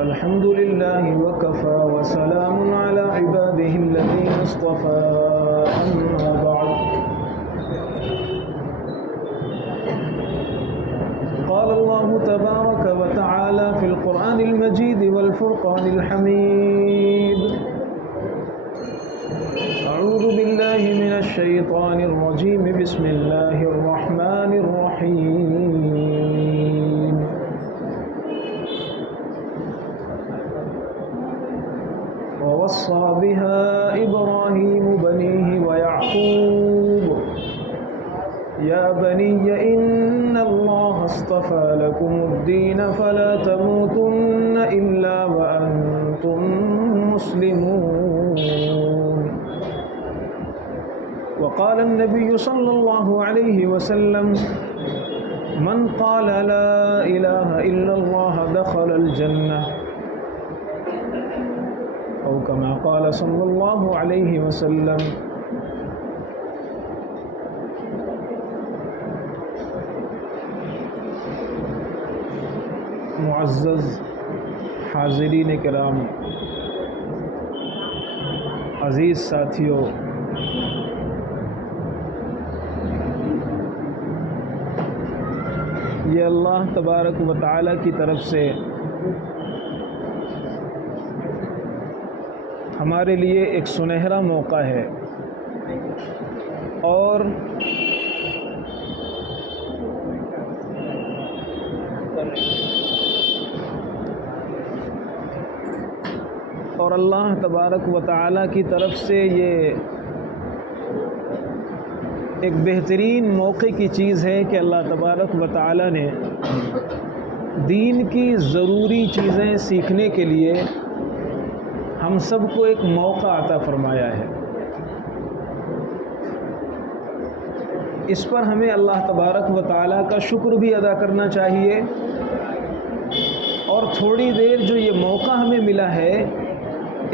الحمد لله وكفى وسلام على عباده الذين اصطفى أما بعد قال الله تبارك وتعالى في القرآن المجيد والفرقان الحميد أعوذ بالله من الشيطان الرجيم بسم الله الرحمن الرحيم ووصى بها إبراهيم بنيه ويعقوب يا بني إن الله اصطفى لكم الدين فلا تموتن إلا وأنتم مسلمون وقال النبي صلى الله عليه وسلم من قال لا إله إلا الله دخل الجنة أو كما قال صلى الله عليه وسلم معزز حاضرین کرام، عزیز ساتھیوں، یہ اللہ تبارک و تعالی کی طرف سے ہمارے لیے ایک سنہرا موقع ہے اور اللہ تبارک و تعالی کی طرف سے یہ ایک بہترین موقع کی چیز ہے کہ اللہ تبارک و تعالی نے دین کی ضروری چیزیں سیکھنے کے لیے ہم سب کو ایک موقع عطا فرمایا ہے۔ اس پر ہمیں اللہ تبارک و تعالی کا شکر بھی ادا کرنا چاہیے اور تھوڑی دیر جو یہ موقع ہمیں ملا ہے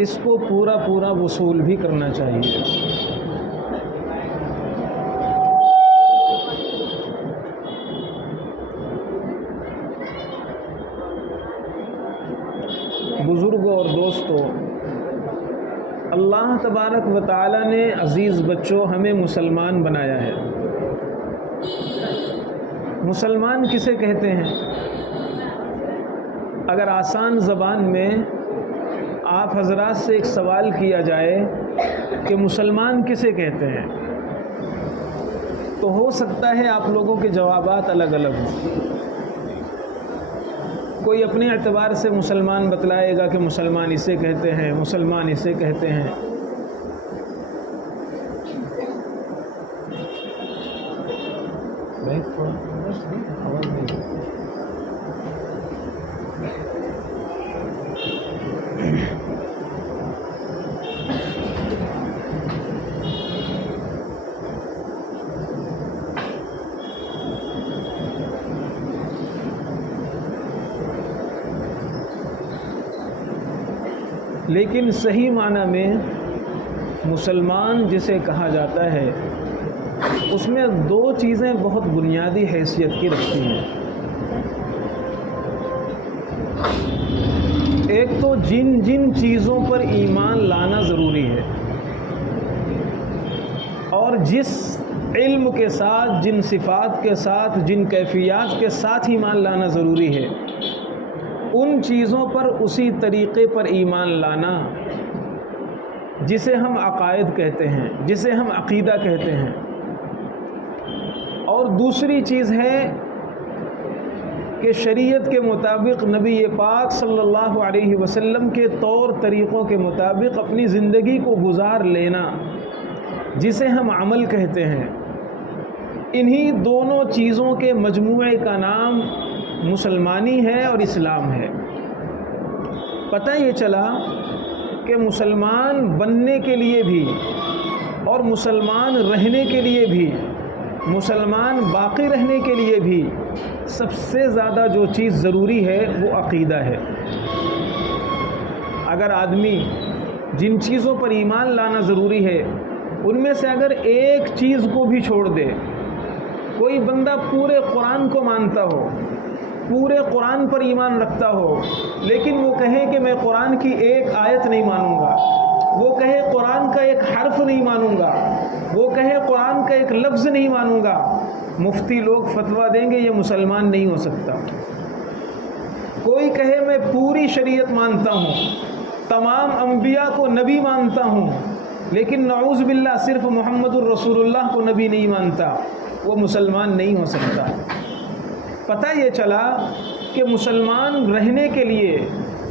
اس کو پورا وصول بھی کرنا چاہیے۔ بزرگوں اور دوستوں، اللہ تبارک و تعالی نے عزیز بچوں ہمیں مسلمان بنایا ہے۔ مسلمان کسے کہتے ہیں؟ اگر آسان زبان میں آپ حضرات سے ایک سوال کیا جائے کہ مسلمان کسے کہتے ہیں تو ہو سکتا ہے آپ لوگوں کے جوابات الگ الگ ہوں۔ کوئی اپنے اعتبار سے مسلمان بتلائے گا کہ مسلمان اسے کہتے ہیں، مسلمان اسے کہتے ہیں۔ لیکن صحیح معنی میں مسلمان جسے کہا جاتا ہے اس میں دو چیزیں بہت بنیادی حیثیت کی رکھتی ہیں۔ ایک تو جن چیزوں پر ایمان لانا ضروری ہے اور جس علم کے ساتھ، جن صفات کے ساتھ، جن کیفیات کے ساتھ ایمان لانا ضروری ہے، ان چیزوں پر اسی طریقے پر ایمان لانا جسے ہم عقائد کہتے ہیں، جسے ہم عقیدہ کہتے ہیں۔ اور دوسری چیز ہے کہ شریعت کے مطابق نبی پاک صلی اللہ علیہ وسلم کے طور طریقوں کے مطابق اپنی زندگی کو گزار لینا، جسے ہم عمل کہتے ہیں۔ انہی دونوں چیزوں کے مجموعے کا نام مسلمانی ہے اور اسلام ہے۔ پتہ یہ چلا کہ مسلمان بننے کے لیے بھی اور مسلمان رہنے کے لیے بھی، مسلمان باقی رہنے کے لیے بھی سب سے زیادہ جو چیز ضروری ہے وہ عقیدہ ہے۔ اگر آدمی جن چیزوں پر ایمان لانا ضروری ہے ان میں سے اگر ایک چیز کو بھی چھوڑ دے، کوئی بندہ پورے قرآن کو مانتا ہو، پورے قرآن پر ایمان رکھتا ہو، لیکن وہ کہے کہ میں قرآن کی ایک آیت نہیں مانوں گا، وہ کہے قرآن کا ایک حرف نہیں مانوں گا، وہ کہے قرآن کا ایک لفظ نہیں مانوں گا، مفتی لوگ فتویٰ دیں گے یہ مسلمان نہیں ہو سکتا۔ کوئی کہے میں پوری شریعت مانتا ہوں، تمام انبیاء کو نبی مانتا ہوں، لیکن نعوذ باللہ صرف محمد الرسول اللہ کو نبی نہیں مانتا، وہ مسلمان نہیں ہو سکتا۔ پتہ یہ چلا کہ مسلمان رہنے کے لیے،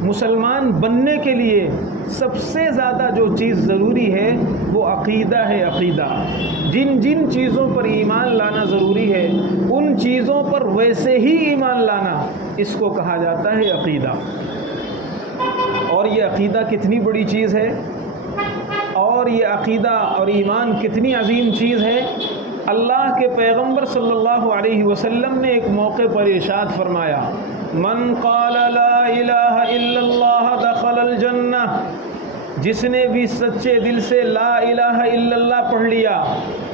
مسلمان بننے کے لیے سب سے زیادہ جو چیز ضروری ہے وہ عقیدہ ہے۔ عقیدہ، جن جن چیزوں پر ایمان لانا ضروری ہے ان چیزوں پر ویسے ہی ایمان لانا، اس کو کہا جاتا ہے عقیدہ۔ اور یہ عقیدہ کتنی بڑی چیز ہے، اور یہ عقیدہ اور ایمان کتنی عظیم چیز ہے۔ اللہ کے پیغمبر صلی اللہ علیہ وسلم نے ایک موقع پر ارشاد فرمایا، من قال لا الہ الا اللہ دخل الجنہ، جس نے بھی سچے دل سے لا الہ الا اللہ پڑھ لیا۔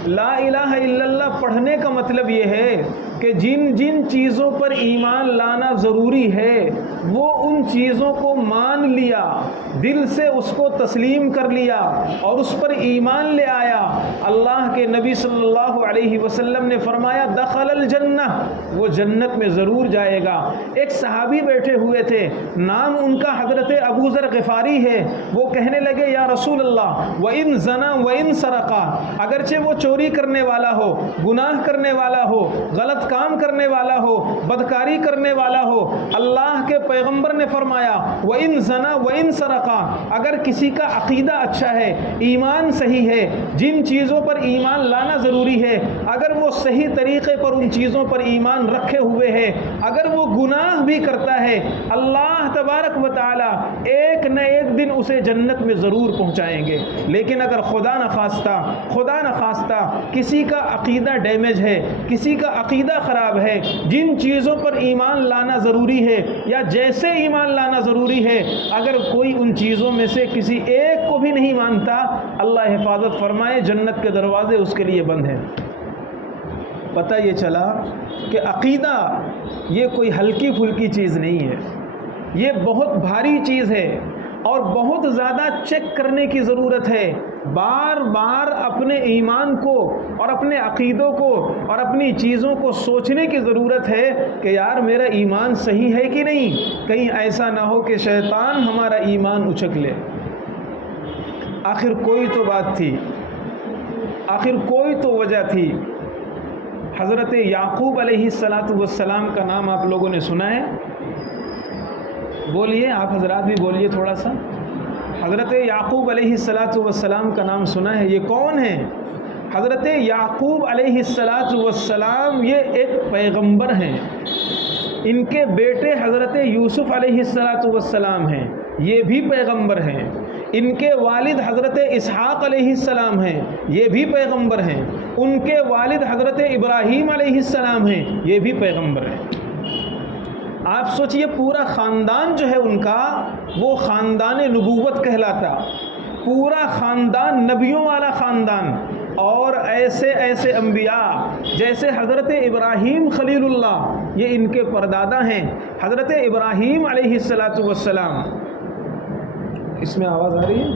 لا الہ الا اللہ پڑھنے کا مطلب یہ ہے کہ جن جن چیزوں پر ایمان لانا ضروری ہے وہ ان چیزوں کو مان لیا، دل سے اس کو تسلیم کر لیا اور اس پر ایمان لے آیا۔ اللہ کے نبی صلی اللہ علیہ وسلم نے فرمایا دخل الجنہ، وہ جنت میں ضرور جائے گا۔ ایک صحابی بیٹھے ہوئے تھے، نام ان کا حضرت ابو ذر غفاری ہے، وہ کہنے لگے یا رسول اللہ وَإِن زَنَا وَإِن سَرَقَا، اگرچہ وہ چوری کرنے والا ہو، گناہ کرنے والا ہو، غلط کام کرنے والا ہو، بدکاری کرنے والا ہو، اللہ کے پیغمبر نے فرمایا وَإِن زَنَا وَإِن سَرَقَا، اگر کسی کا عقیدہ اچھا ہے، ایمان صحیح ہے، جن چیزوں پر ایمان لانا ضروری ہے اگر وہ صحیح طریقے پر ان چیزوں پر ایمان رکھے ہوئے ہے، اگر وہ گناہ بھی کرتا ہے، اللہ تبارک و تعالی ایک نہ ایک دن اسے جنت میں ضرور پہنچائیں گے۔ لیکن اگر خدا نخواستہ کسی کا عقیدہ ڈیمیج ہے، کسی کا عقیدہ خراب ہے، جن چیزوں پر ایمان لانا ضروری ہے یا جیسے ایمان لانا ضروری ہے، اگر کوئی ان چیزوں میں سے کسی ایک کو بھی نہیں مانتا، اللہ حفاظت فرمائے جنت کے دروازے اس کے لیے بند ہیں۔ پتہ یہ چلا کہ عقیدہ یہ کوئی ہلکی پھلکی چیز نہیں ہے، یہ بہت بھاری چیز ہے اور بہت زیادہ چیک کرنے کی ضرورت ہے۔ بار بار اپنے ایمان کو اور اپنے عقیدوں کو اور اپنی چیزوں کو سوچنے کی ضرورت ہے کہ یار میرا ایمان صحیح ہے کہ نہیں، کہیں ایسا نہ ہو کہ شیطان ہمارا ایمان اچک لے۔ آخر کوئی تو بات تھی، آخر کوئی تو وجہ تھی۔ حضرت یعقوب علیہ السلام کا نام آپ لوگوں نے سنا ہے؟ بولیے، آپ حضرات بھی بولیے تھوڑا سا۔ حضرت یعقوب علیہ السلام کا نام سنا ہے؟ یہ کون ہیں؟ حضرت یعقوب علیہ السلام یہ ایک پیغمبر ہیں، ان کے بیٹے حضرت یوسف علیہ السلام ہیں، یہ بھی پیغمبر ہیں۔ ان کے والد حضرت اسحاق علیہ السلام ہیں، یہ بھی پیغمبر ہیں۔ ان کے والد حضرت ابراہیم علیہ السلام ہیں، یہ بھی پیغمبر ہیں۔ آپ سوچئے پورا خاندان جو ہے ان کا وہ خاندان نبوت کہلاتا، پورا خاندان نبیوں والا خاندان، اور ایسے ایسے انبیاء جیسے حضرت ابراہیم خلیل اللہ، یہ ان کے پردادا ہیں۔ حضرت ابراہیم علیہ السلام، اس میں آواز آ رہی ہے؟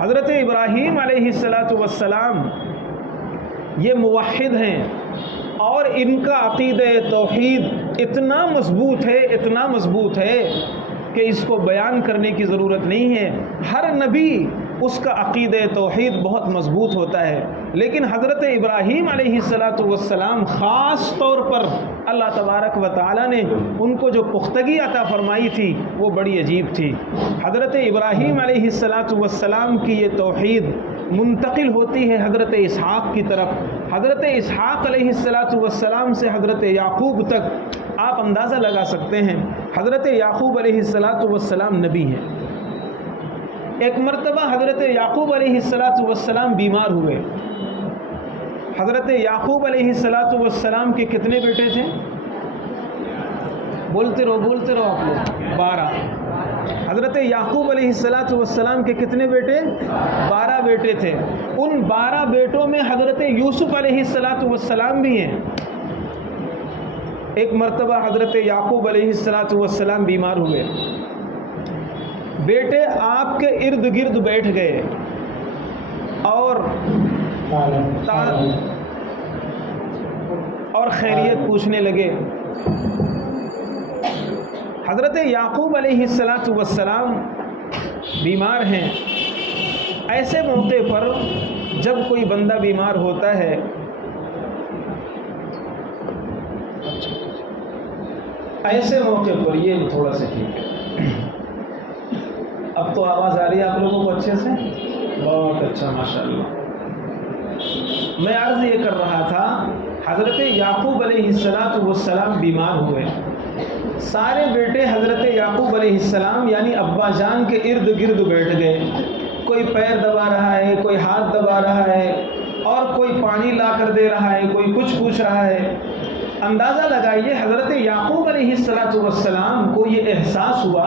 حضرت ابراہیم علیہ السلام یہ موحد ہیں، اور ان کا عقیدہ توحید اتنا مضبوط ہے کہ اس کو بیان کرنے کی ضرورت نہیں ہے۔ ہر نبی اس کا عقیدہ توحید بہت مضبوط ہوتا ہے، لیکن حضرت ابراہیم علیہ السلام خاص طور پر اللہ تبارک و تعالی نے ان کو جو پختگی عطا فرمائی تھی وہ بڑی عجیب تھی۔ حضرت ابراہیم علیہ السلام کی یہ توحید منتقل ہوتی ہے حضرت اسحاق کی طرف، حضرت اسحاق علیہ السلام سے حضرت یعقوب تک آپ اندازہ لگا سکتے ہیں۔ حضرت یعقوب علیہ السلام نبی ہیں۔ ایک مرتبہ حضرت یعقوب علیہ السلام بیمار ہوئے۔ حضرت یعقوب علیہ السلام کے کتنے بیٹے تھے؟ بولتے رہو آپ لوگ۔ 12۔ حضرت یعقوب علیہ السلام کے کتنے بیٹے؟ 12 بیٹے تھے. ان 12 بیٹوں میں حضرت یوسف علیہ السلام بھی ہیں. ایک مرتبہ حضرت یعقوب علیہ السلام بیمار ہوئے. بیٹے آپ کے ارد گرد بیٹھ گئے اور خیریت پوچھنے لگے. حضرت یعقوب علیہ السلام بیمار ہیں. ایسے موقع پر جب کوئی بندہ بیمار ہوتا ہے ایسے موقع پر یہ تھوڑا سا ٹھیک ہے. اب تو آواز آ رہی ہے آپ لوگوں کو اچھے سے؟ بہت اچھا ماشاءاللہ. میں عرض یہ کر رہا تھا حضرت یعقوب علیہ السلام بیمار ہوئے. سارے بیٹے حضرت یعقوب علیہ السلام یعنی ابا جان کے ارد گرد بیٹھ گئے. کوئی پیر دبا رہا ہے, کوئی ہاتھ دبا رہا ہے, اور کوئی پانی لا کر دے رہا ہے, کوئی کچھ پوچھ رہا ہے. اندازہ لگائیے حضرت یعقوب علیہ السلام کو یہ احساس ہوا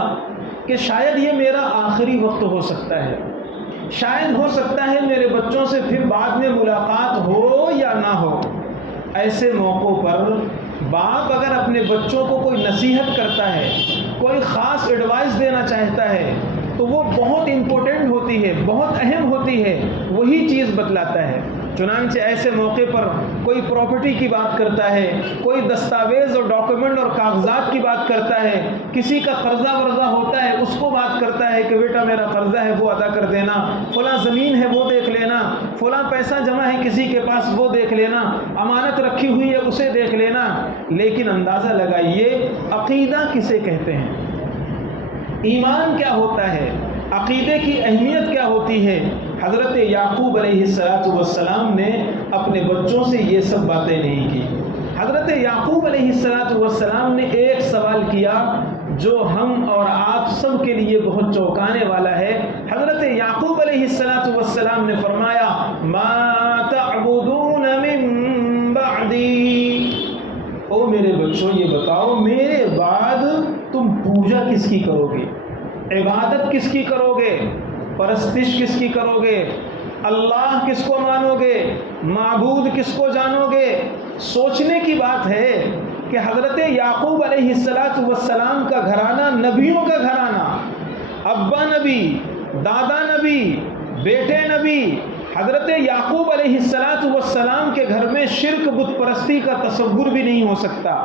کہ شاید یہ میرا آخری وقت ہو سکتا ہے, شاید ہو سکتا ہے میرے بچوں سے پھر بعد میں ملاقات ہو یا نہ ہو. ایسے موقعوں پر باپ اگر اپنے بچوں کو کوئی نصیحت کرتا ہے, کوئی خاص ایڈوائس دینا چاہتا ہے تو وہ بہت امپورٹنٹ ہوتی ہے, بہت اہم ہوتی ہے, وہی چیز بتلاتا ہے. چنانچہ ایسے موقع پر کوئی پراپرٹی کی بات کرتا ہے, کوئی دستاویز اور ڈاکیومنٹ اور کاغذات کی بات کرتا ہے, کسی کا قرضہ ورضہ ہوتا ہے اس کو بات کرتا ہے کہ بیٹا میرا قرضہ ہے وہ ادا کر دینا, فلاں زمین ہے وہ دیکھ لینا, فلاں پیسہ جمع ہے کسی کے پاس وہ دیکھ لینا, امانت رکھی ہوئی ہے اسے دیکھ لینا. لیکن اندازہ لگائیے عقیدہ کسے کہتے ہیں, ایمان کیا ہوتا ہے, عقیدے کی اہمیت کیا ہوتی ہے. حضرت یعقوب علیہ السلام نے اپنے بچوں سے یہ سب باتیں نہیں کی. حضرت یعقوب علیہ السلام نے ایک سوال کیا جو ہم اور آپ سب کے لیے بہت چونکانے والا ہے. حضرت یعقوب علیہ السلام نے فرمایا ما تعبدون من بعدی, او میرے بچوں یہ بتاؤ میرے بعد تم پوجا کس کی کرو گے, عبادت کس کی کرو گے, پرستش کس کی کرو گے, اللہ کس کو مانو گے, معبود کس کو جانو گے. سوچنے کی بات ہے کہ حضرت یعقوب علیہ السلام کا گھرانہ نبیوں کا گھرانہ, ابا نبی, دادا نبی, بیٹے نبی. حضرت یعقوب علیہ السلام کے گھر میں شرک بت پرستی کا تصور بھی نہیں ہو سکتا.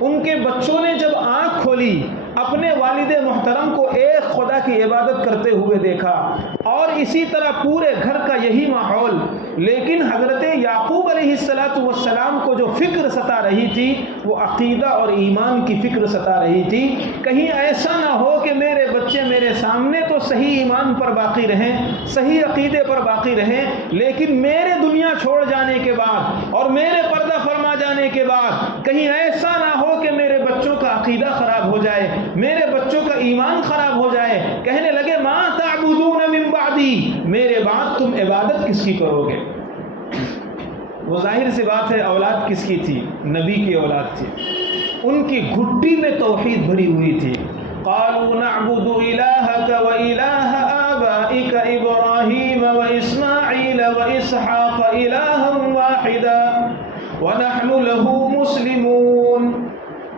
ان کے بچوں نے جب آنکھ کھولی اپنے والد محترم کو ایک خدا کی عبادت کرتے ہوئے دیکھا, اور اسی طرح پورے گھر کا یہی ماحول. لیکن حضرت یعقوب علیہ السلام کو جو فکر ستا رہی تھی وہ عقیدہ اور ایمان کی فکر ستا رہی تھی. کہیں ایسا نہ ہو کہ میرے بچے میرے سامنے تو صحیح ایمان پر باقی رہیں, صحیح عقیدے پر باقی رہیں, لیکن میرے دنیا چھوڑ جانے کے بعد اور میرے پردہ فرما جانے کے بعد کہیں ایسا نہ ہو کہ میرے بچوں کا عقیدہ خراب ہو جائے, میرے بچوں کا ایمان خراب ہو جائے. کہنے لگے ما تعبدون من بعدی, میرے بعد تم عبادت کس کی کرو گے. وہ ظاہر سی بات ہے اولاد کس کی تھی, نبی کی اولاد تھی. ان کی گھٹی میں توحید بھری ہوئی تھی. قالوا نعبد الہک و الہ آبائک ابراہیم و اسماعیل و اسحاق الہا واحدا ونحن له مسلمون.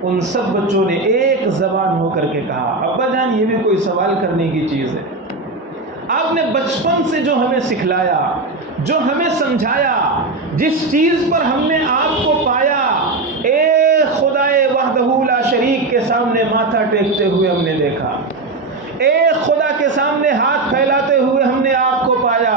ان سب بچوں نے ایک زبان ہو کر کے کہا ابا جان یہ بھی کوئی سوال کرنے کی چیز ہے, آپ نے بچپن سے جو ہمیں سکھلایا, جو ہمیں سمجھایا, جس چیز پر ہم نے آپ کو پایا, ایک خدائے وحدہ لا شریک کے سامنے ماتھا ٹیکتے ہوئے ہم نے دیکھا, ایک خدا کے سامنے ہاتھ پھیلاتے ہوئے ہم نے آپ کو پایا,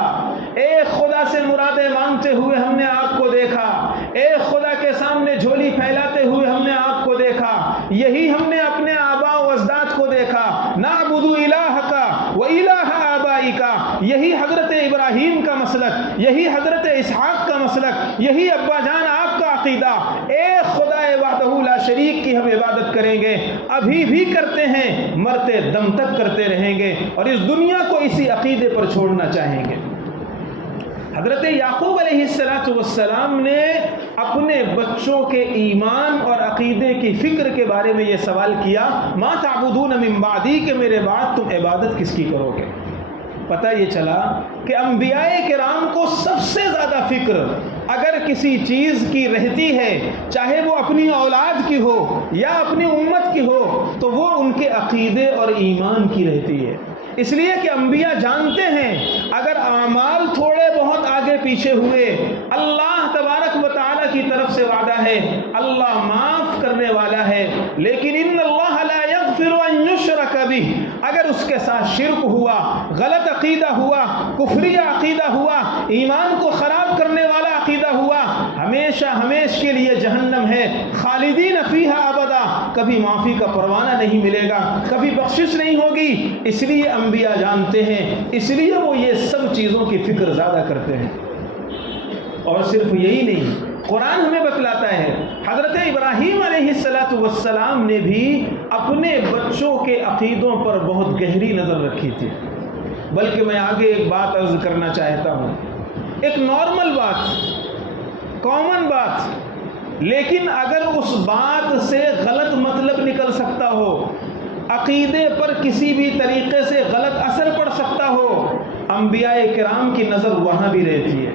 ایک خدا سے مرادیں مانگتے ہوئے ہم نے آپ کو دیکھا, ایک خدا کے سامنے جھولی پھیلاتے ہوئے ہم نے آپ کو دیکھا. یہی ہم نے اپنے آباء و اجداد کو دیکھا. نعبد الہک و الہ آبائک, یہی حضرت ابراہیم کا مسلک, یہی حضرت اسحاق کا مسلک, یہی ابا جان آپ کا عقیدہ. ایک خدا وحدہ لا شریک کی ہم عبادت کریں گے, ابھی بھی کرتے ہیں, مرتے دم تک کرتے رہیں گے, اور اس دنیا کو اسی عقیدے پر چھوڑنا چاہیں گے. حضرت یعقوب علیہ السلام نے اپنے بچوں کے ایمان اور عقیدے کی فکر کے بارے میں یہ سوال کیا، ما تعبدون من بعدی، کہ میرے بعد تم عبادت کس کی کرو گے؟ پتہ یہ چلا کہ انبیاء کرام کو سب سے زیادہ فکر اگر کسی چیز کی رہتی ہے، چاہے وہ اپنی اولاد کی ہو یا اپنی امت کی ہو، تو وہ ان کے عقیدے اور ایمان کی رہتی ہے۔ اس لیے کہ انبیاء جانتے ہیں اگر اعمال تھوڑے بہت آگے پیچھے ہوئے، اللہ تبارک و تعالیٰ کی طرف سے وعدہ ہے، اللہ معاف کرنے والا ہے، لیکن ان اللہ لا یغفر ان یشرک بہ، اگر اس کے ساتھ شرک ہوا، غلط عقیدہ ہوا، کفری عقیدہ ہوا، ایمان کو خراب کرنے والا عقیدہ ہوا، ہمیشہ ہمیشہ کے لیے جہنم ہے، خالدین فیہا ابدا، کبھی معافی کا پروانہ نہیں ملے گا، کبھی بخشش نہیں ہوگی۔ اس لیے انبیاء جانتے ہیں، اس لیے وہ یہ سب چیزوں کی فکر زیادہ کرتے ہیں۔ اور صرف یہی نہیں، قرآن ہمیں بتلاتا ہے حضرت ابراہیم علیہ السلام نے بھی اپنے بچوں کے عقیدوں پر بہت گہری نظر رکھی تھی۔ بلکہ میں آگے ایک بات عرض کرنا چاہتا ہوں، ایک نارمل بات، کامن بات، لیکن اگر اس بات سے غلط مطلب نکل سکتا ہو، عقیدے پر کسی بھی طریقے سے غلط اثر پڑ سکتا ہو، انبیاء کرام کی نظر وہاں بھی رہتی ہے۔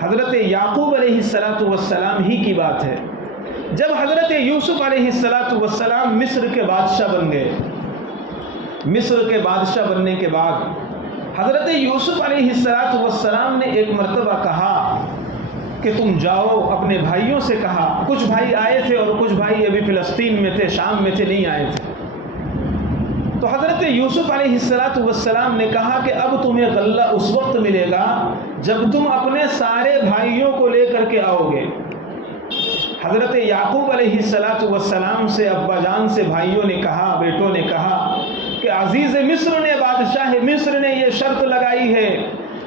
حضرت یعقوب علیہ السلام ہی کی بات ہے، جب حضرت یوسف علیہ السلام مصر کے بادشاہ بن گئے، مصر کے بادشاہ بننے کے بعد حضرت یوسف علیہ السلام نے ایک مرتبہ کہا کہ تم جاؤ، اپنے بھائیوں سے کہا، کچھ بھائی آئے تھے اور کچھ بھائی ابھی فلسطین میں تھے، شام میں تھے، نہیں آئے تھے، تو حضرت یوسف علیہ السلام نے کہا کہ اب تمہیں غلہ اس وقت ملے گا جب تم اپنے سارے بھائیوں کو لے کر کے آؤ گے۔ حضرت یعقوب علیہ السلام سے ابا جان سے بھائیوں نے کہا، بیٹوں نے کہا کہ عزیز مصر نے، بادشاہ مصر نے یہ شرط لگائی ہے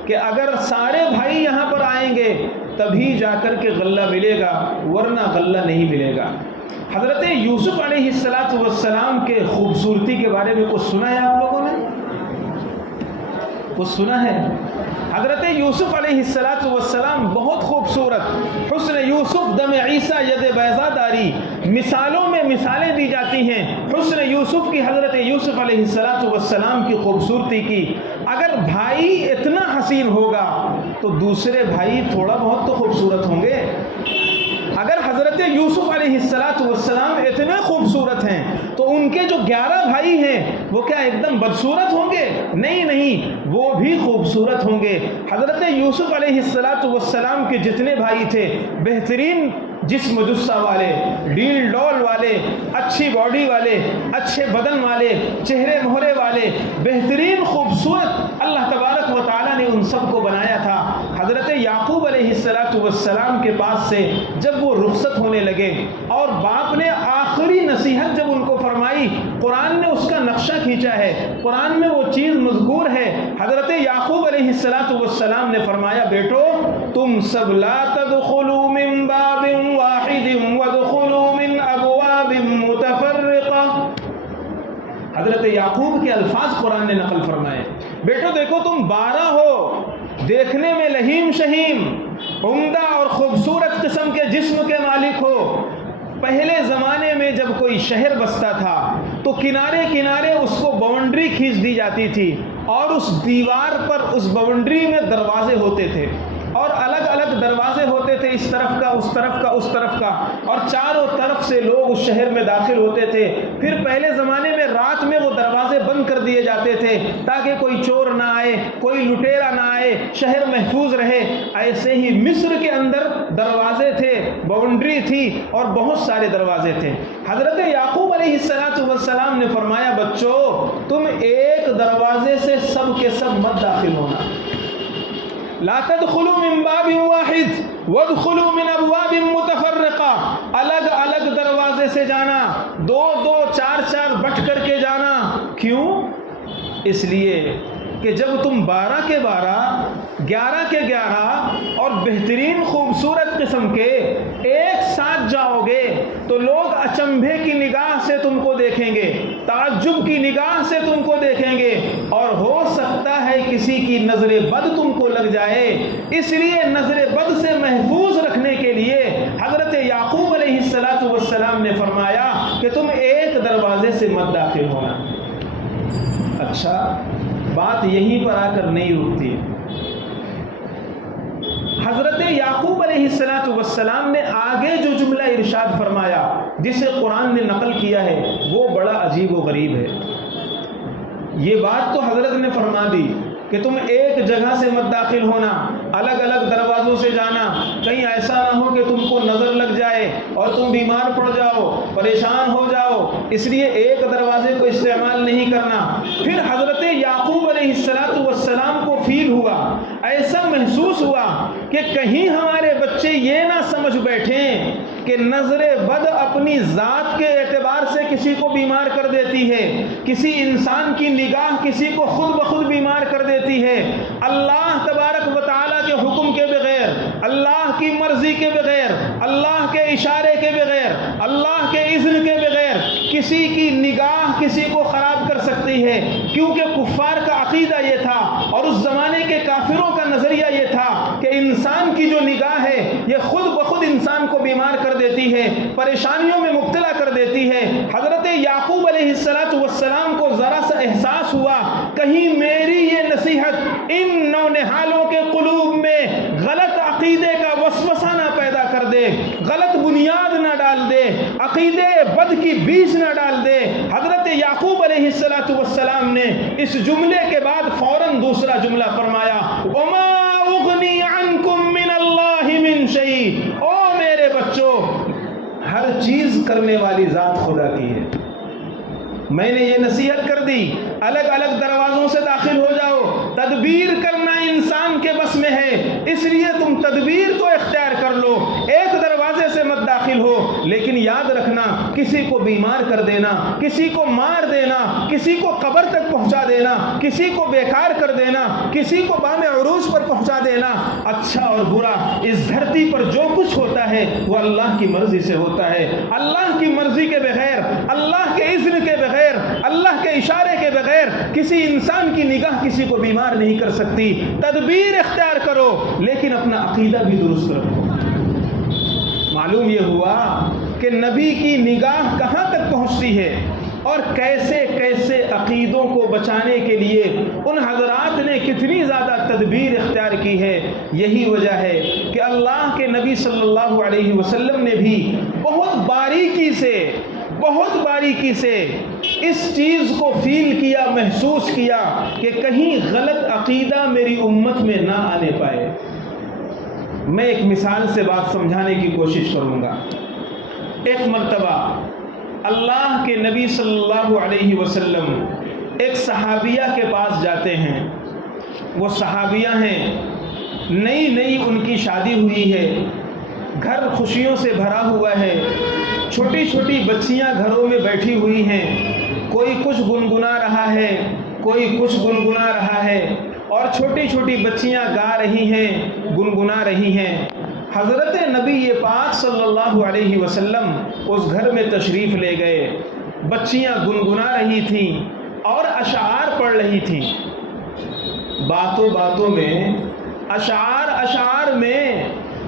کہ اگر سارے بھائی یہاں پر آئیں گے تبھی جا کر کے غلہ ملے گا، ورنہ غلہ نہیں ملے گا۔ حضرت یوسف علیہ السلام کے خوبصورتی کے بارے میں کچھ سنا ہے آپ لوگوں نے؟ کچھ سنا ہے؟ حضرت یوسف علیہ السلام بہت خوبصورت، حسن یوسف دم عیسیٰ ید بیضا داری، مثالوں میں مثالیں دی جاتی ہیں حسن یوسف کی، حضرت یوسف علیہ السلام کی خوبصورتی کی۔ اگر بھائی اتنا حسین ہوگا تو دوسرے بھائی تھوڑا بہت تو خوبصورت ہوں گے۔ اگر حضرت یوسف علیہ السلام اتنے خوبصورت ہیں تو ان کے جو 11 بھائی ہیں وہ کیا ایک دم بدصورت ہوں گے؟ نہیں، وہ بھی خوبصورت ہوں گے۔ حضرت یوسف علیہ السلام کے جتنے بھائی تھے، بہترین جسم جثہ والے، ڈیل ڈول والے، اچھی باڈی والے، اچھے بدن والے، چہرے مہرے والے، بہترین خوبصورت اللہ تبارک و تعالیٰ نے ان سب کو بنایا تھا۔ حضرت یعقوب علیہ السلام کے پاس سے جب وہ رخصت ہونے لگے اور باپ نے آخری نصیحت جب ان کو فرمائی، قرآن نے اس کا نقشہ کھینچا ہے، قرآن میں وہ چیز مذکور ہے۔ حضرت یعقوب علیہ السلام نے فرمایا، بیٹو تم سب لا تدخلوا من باب واحد وادخلوا من ابواب متفرقہ، حضرت یعقوب کے الفاظ قرآن نے نقل فرمائے، بیٹو دیکھو تم 12 ہو، دیکھنے میں لہیم شہیم، عمدہ اور خوبصورت قسم کے جسم کے مالک ہو۔ پہلے زمانے میں جب کوئی شہر بستا تھا تو کنارے کنارے اس کو باؤنڈری کھینچ دی جاتی تھی، اور اس دیوار پر اس باؤنڈری میں دروازے ہوتے تھے، اور الگ الگ دروازے ہوتے تھے، اس طرف کا، اس طرف کا، اس طرف کا، اور چاروں طرف سے لوگ اس شہر میں داخل ہوتے تھے۔ پھر پہلے زمانے میں رات میں وہ دروازے بند کر دیے جاتے تھے تاکہ کوئی چور نہ آئے، کوئی لٹیرا نہ آئے، شہر محفوظ رہے۔ ایسے ہی مصر کے اندر دروازے تھے، باؤنڈری تھی، اور بہت سارے دروازے تھے۔ حضرت یعقوب علیہ السلام نے فرمایا، بچوں تم ایک دروازے سے سب کے سب مت داخل ہونا، لا تدخلوا من باب واحد وادخلوا من ابواب متفرقہ، الگ الگ دروازے سے جانا، 2 2 4 4 بٹ کر کے جانا۔ کیوں؟ اس لیے کہ جب تم 12 کے 12، 11 کے 11 اور بہترین خوبصورت قسم کے ایک ساتھ جاؤ گے تو لوگ اچنبھے کی نگاہ سے تم کو دیکھیں گے، تعجب کی نگاہ سے تم کو دیکھیں گے، اور ہو سکتا ہے کسی کی نظر بد تم کو لگ جائے۔ اس لیے نظر بد سے محفوظ رکھنے کے لیے حضرت یعقوب علیہ السلام نے فرمایا کہ تم ایک دروازے سے مت داخل ہونا۔ اچھا، بات یہیں پر آ کر نہیں رکتی۔ حضرت یعقوب علیہ السلام نے آگے جو جملہ ارشاد فرمایا جسے قرآن نے نقل کیا ہے وہ بڑا عجیب و غریب ہے۔ یہ بات تو حضرت نے فرما دی کہ تم ایک جگہ سے مت داخل ہونا، الگ الگ دروازوں سے جانا، کہیں ایسا نہ ہو کہ تم کو نظر لگ جائے اور تم بیمار پڑ جاؤ، پریشان ہو جاؤ، اس لیے ایک دروازے کو استعمال نہیں کرنا۔ پھر حضرت یعقوب علیہ السلام کو فیل ہوا، ایسا محسوس ہوا کہ کہیں ہمارے بچے یہ نہ سمجھ بیٹھیں کہ نظر بد اپنی ذات کے اعتبار سے کسی کو بیمار کر دیتی ہے، کسی انسان کی نگاہ کسی کو خود بخود بیمار کر دیتی ہے۔ اللہ تبارک و تعالیٰ کے حکم کے بغیر، اللہ کی مرضی کے بغیر، اللہ کے اشارے کے بغیر، اللہ کے اذن کے بغیر کسی کی نگاہ کسی کو خراب کر سکتی ہے، کیونکہ کفار کا عقیدہ یہ تھا اور اس زمانے کے کافروں کا نظریہ یہ تھا کہ انسان کی جو نگاہ ہے یہ خود بخود انسان کو بیمار کر دیتی ہے، پریشانیوں میں مبتلا کر دیتی ہے۔ حضرت یعقوب علیہ السلام کو ذرا سا احساس ہوا کہیں میری یہ نصیحت ان نونہالوں کے قلوب میں غلط عقیدے کا وسوسہ نہ پیدا کر دے، غلط بنیاد نہ ڈال دے، عقیدے بد کی بیج نہ ڈال دے۔ حضرت یعقوب علیہ السلام نے اس جملے کے بعد فوراً دوسرا جملہ فرمایا، وما اغنی عنکم من اللہ من شیء، او میرے بچوں، ہر چیز کرنے والی ذات خدا کی ہے۔ میں نے یہ نصیحت کر دی الگ الگ دروازوں سے داخل ہو جاؤ، تدبیر کرنا انسان کے بس میں ہے، اس لیے تم تدبیر کو اختیار کر لو، ایک دروازے سے مت داخل ہو، لیکن یاد رکھنا کسی کو بیمار کر دینا، کسی کو مار دینا، کسی کو قبر تک پہنچا دینا، کسی کو بیکار کر دینا، کسی کو بام عروج پر پہنچا دینا، اچھا اور برا اس دھرتی پر جو کچھ ہوتا ہے وہ اللہ کی مرضی سے ہوتا ہے۔ اللہ کی مرضی کے بغیر، اللہ کے اذن کے بغیر، اللہ کے اشارے کے بغیر کسی انسان کی نگاہ کسی کو بیمار نہیں کر سکتی۔ تدبیر اختیار کرو لیکن اپنا عقیدہ بھی درست رکھو۔ معلوم یہ ہوا کہ نبی کی نگاہ کہاں تک پہنچتی ہے اور کیسے کیسے عقیدوں کو بچانے کے لیے ان حضرات نے کتنی زیادہ تدبیر اختیار کی ہے۔ یہی وجہ ہے کہ اللہ کے نبی صلی اللہ علیہ وسلم نے بھی بہت باریکی سے اس چیز کو فیل کیا، محسوس کیا کہ کہیں غلط عقیدہ میری امت میں نہ آنے پائے۔ میں ایک مثال سے بات سمجھانے کی کوشش کروں گا۔ ایک مرتبہ اللہ کے نبی صلی اللہ علیہ وسلم ایک صحابیہ کے پاس جاتے ہیں۔ وہ صحابیہ ہیں، نئی ان کی شادی ہوئی ہے، گھر خوشیوں سے بھرا ہوا ہے، چھوٹی چھوٹی بچیاں گھروں میں بیٹھی ہوئی ہیں، کوئی کچھ گنگنا رہا ہے، کوئی کچھ گنگنا رہا ہے، اور چھوٹی چھوٹی بچیاں گا رہی ہیں، گنگنا رہی ہیں۔ حضرت نبی پاک صلی اللہ علیہ وسلم اس گھر میں تشریف لے گئے۔ بچیاں گنگنا رہی تھیں اور اشعار پڑھ رہی تھیں۔ باتوں باتوں میں، اشعار میں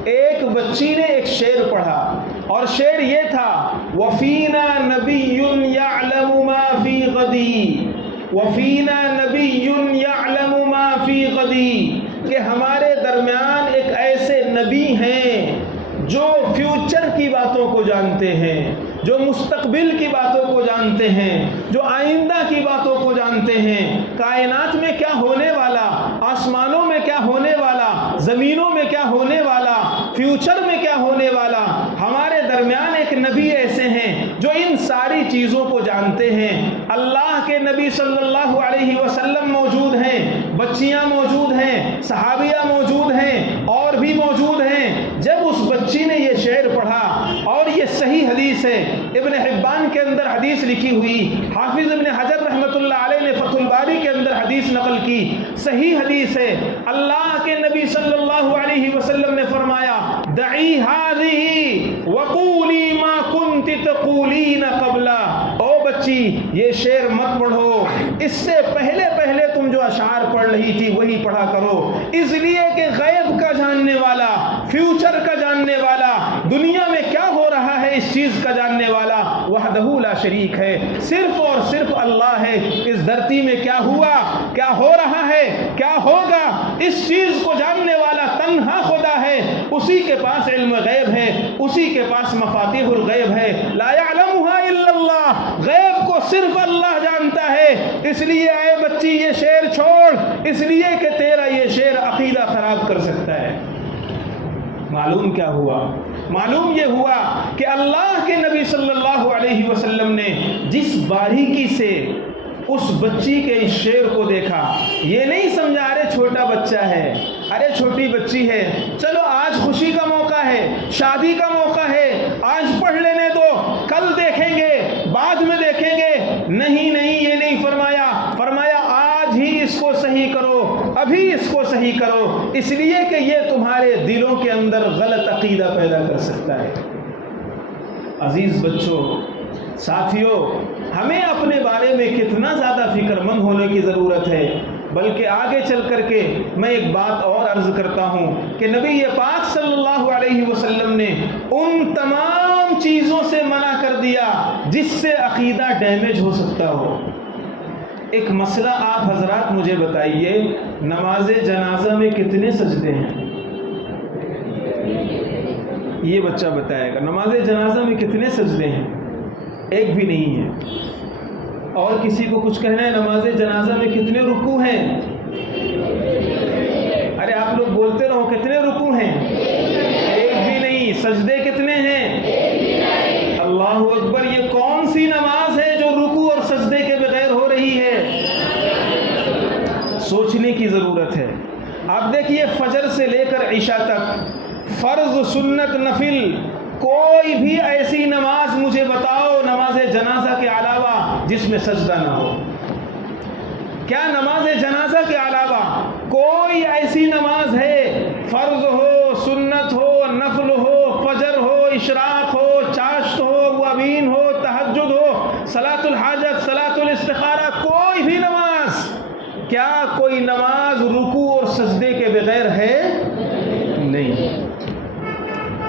ایک بچی نے ایک شعر پڑھا اور شعر یہ تھا، وَفِينَا نَبِيٌّ يَعْلَمُ مَا فِي غَدِي، وَفِينَا نَبِيٌّ يَعْلَمُ مَا فِي غَدِي، کہ ہمارے درمیان ایک ایسے نبی ہیں جو فیوچر کی باتوں کو جانتے ہیں، جو مستقبل کی باتوں کو جانتے ہیں، جو آئندہ کی باتوں کو جانتے ہیں، کائنات میں کیا ہونے والا، آسمانوں میں کیا ہونے والا، زمینوں میں کیا ہونے والا، فیوچر میں کیا ہونے والا۔ ہمارے درمیان ایک نبی ایسے ہیں جو ان ساری چیزوں کو جانتے ہیں۔ اللہ کے نبی صلی اللہ علیہ وسلم موجود ہیں، بچیاں موجود ہیں، صحابیہ موجود ہیں، اور بھی موجود ہیں۔ جب اس بچی نے یہ شعر پڑھا، اور یہ صحیح حدیث ہے، ابن حبان کے اندر حدیث لکھی ہوئی، حافظ ابن حجر رحمۃ اللہ علیہ نے فتح الباری کے اندر حدیث نقل کی، صحیح حدیث ہے۔ اللہ کے نبی صلی اللہ علیہ وسلم نے فرمایا، دعی ہذہ وقولی ما کنت تقولین قبلا، او بچی یہ شعر مت پڑھو، اس سے پہلے تم جو اشعار پڑھ رہی تھی وہی پڑھا کرو، اس لیے کہ غیب کا جاننے والا، فیوچر کا جاننے والا، دنیا میں کیا ہو رہا ہے اس چیز کا جاننے والا وحدہ لا شریک ہے، صرف اور صرف اللہ ہے۔ اس دھرتی میں کیا ہوا، کیا ہو رہا ہے، کیا ہوگا، اس چیز کو جاننے والا تنہا خدا ہے۔ اسی کے پاس علم غیب ہے، اسی کے پاس مفاتیح الغیب ہے، لا یعلمها الا اللہ، غیب کو صرف اللہ جانتا ہے۔ اس لیے اے بچی یہ شعر چھوڑ، اس لیے کہ تیرا یہ شعر عقیدہ خراب کر سکتا ہے۔ معلوم کیا ہوا؟ معلوم یہ ہوا کہ اللہ کے نبی صلی اللہ علیہ وسلم نے جس باریکی سے اس بچی کے اس شعر کو دیکھا، یہ نہیں سمجھا ارے چھوٹا بچہ ہے، ارے چھوٹی بچی ہے، چلو آج خوشی کا موقع ہے، شادی کا موقع ہے، آج پڑھ لینے دو، کل دیکھیں گے، بعد میں دیکھیں گے۔ نہیں نہیں، یہ نہیں فرمایا، فرمایا آج ہی اس کو صحیح کرو، ابھی اس کو صحیح کرو، اس لیے کہ یہ تمہارے دلوں کے اندر غلط عقیدہ پیدا کر سکتا ہے۔ عزیز بچوں، ساتھیوں، ہمیں اپنے بارے میں کتنا زیادہ فکر مند ہونے کی ضرورت ہے۔ بلکہ آگے چل کر کے میں ایک بات اور عرض کرتا ہوں کہ نبی پاک صلی اللہ علیہ وسلم نے ان تمام چیزوں سے منع کر دیا جس سے عقیدہ ڈیمیج ہو سکتا ہو۔ ایک مسئلہ آپ حضرات مجھے بتائیے، نماز جنازہ میں کتنے سجدے ہیں؟ یہ بچہ بتائے گا نماز جنازہ میں کتنے سجدے ہیں؟ ایک بھی نہیں ہے۔ اور کسی کو کچھ کہنا ہے نماز جنازہ میں کتنے رکوع ہیں؟ ارے آپ لوگ بولتے رہو، کتنے رکوع ہیں؟ ایک بھی نہیں۔ سجدے کتنے ہیں؟ اللہ اکبر! یہ کون سی نماز ہے جو رکوع اور سجدے کے بغیر ہو رہی ہے؟ سوچنے کی ضرورت ہے۔ آپ دیکھیے، فجر سے لے کر عشاء تک فرض، سنت، نفل، کوئی بھی ایسی نماز مجھے بتاؤ نماز جنازہ کے علاوہ جس میں سجدہ نہ ہو۔ کیا نماز جنازہ کے علاوہ کوئی ایسی نماز ہے، فرض ہو، سنت ہو، نفل ہو، فجر ہو، اشراق ہو، چاشت ہو، موابین ہو، تہجد ہو، صلاۃ الحاجت، صلاۃ الاستخارہ، کوئی بھی نماز، کیا کوئی نماز رکوع اور سجدے کے بغیر ہے؟ نہیں۔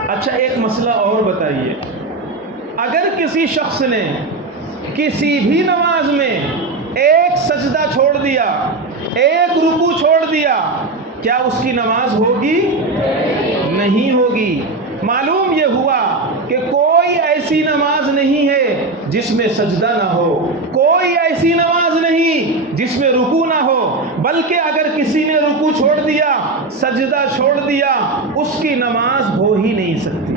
اچھا، ایک مسئلہ اور بتائیے، اگر کسی شخص نے کسی بھی نماز میں ایک سجدہ چھوڑ دیا، ایک رکوع چھوڑ دیا، کیا اس کی نماز ہوگی؟ نہیں ہوگی۔ معلوم یہ ہوا کہ کوئی ایسی نماز نہیں ہے جس میں سجدہ نہ ہو، کوئی ایسی نماز نہیں جس میں رکوع نہ ہو، بلکہ اگر کسی نے رکوع چھوڑ دیا، سجدہ چھوڑ دیا، اس کی نماز ہو ہی نہیں سکتی،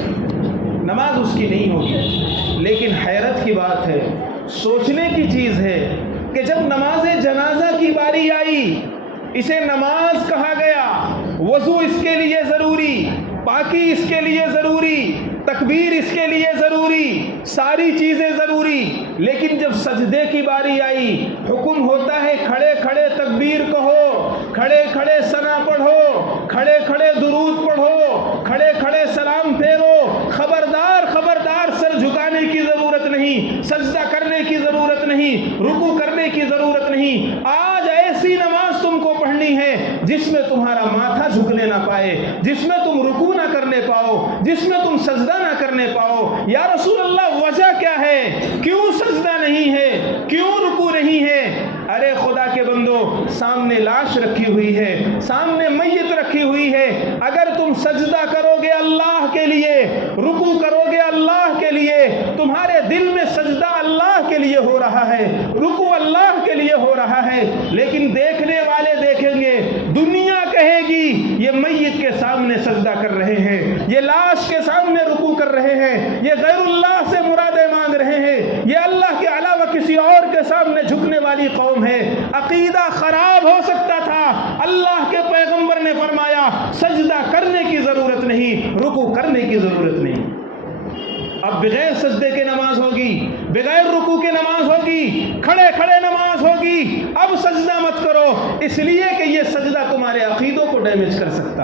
نماز اس کی نہیں ہوگی۔ لیکن حیرت کی بات ہے، سوچنے کی چیز ہے کہ جب نماز جنازہ کی باری آئی، اسے نماز کہا گیا، وضو اس کے لیے ضروری، پاکی اس کے لیے ضروری، تکبیر اس کے لیے ضروری، ساری چیزیں ضروری، لیکن جب سجدے کی باری آئی، حکم ہوتا ہے کھڑے کھڑے تکبیر کہو، کھڑے کھڑے ثنا پڑھو، کھڑے کھڑے درود پڑھو، کھڑے کھڑے سلام پھیرو، خبردار خبردار، سر جھکانے کی ضرورت نہیں، سجدہ کرنے کی ضرورت نہیں، رکوع کرنے کی ضرورت نہیں۔ آج ایسی نماز تم کو پڑھنی ہے جس میں تمہارا ماتھا جھکنے نہ پائے، جس میں تم رکوع نہ کرنے پاؤ، جس میں تم سجدہ نہ کرنے پاؤ۔ یا رسول اللہ، وجہ کیا ہے؟ کیوں سجدہ نہیں ہے؟ کیوں رکوع نہیں ہے؟ ارے خدا کے بندو، سامنے لاش رکھی ہوئی ہے، سامنے میت رکھی ہوئی ہے، اگر تم سجدہ کرو گے اللہ کے لیے، رکوع کرو گے اللہ کے لیے، تمہارے دل میں سجدہ اللہ کے لیے ہو رہا ہے، رکوع اللہ کے لیے ہو رہا ہے، لیکن دیکھنے والے دیکھیں گے، دنیا کہے گی یہ میت کے سامنے سجدہ کر رہے ہیں، یہ لاش کے سامنے رکوع کر رہے ہیں، یہ غیر اللہ سے مرادیں مانگ رہے ہیں، یہ اللہ کے علاوہ کسی اور کے سامنے جھکنے والی قوم ہے۔ عقیدہ خراب ہو سکتا تھا۔ اللہ کے پیغمبر نے فرمایا سجدہ کرنے کی ضرورت نہیں، رکوع کرنے کی ضرورت نہیں۔ اب بغیر سجدے کے نماز ہوگی، بغیر رکوع کے نماز ہوگی، کھڑے کھڑے نماز ہوگی، اب سجدہ مت کرو، اس لیے کہ یہ سجدہ تمہارے عقیدوں کو ڈیمیج کر سکتا۔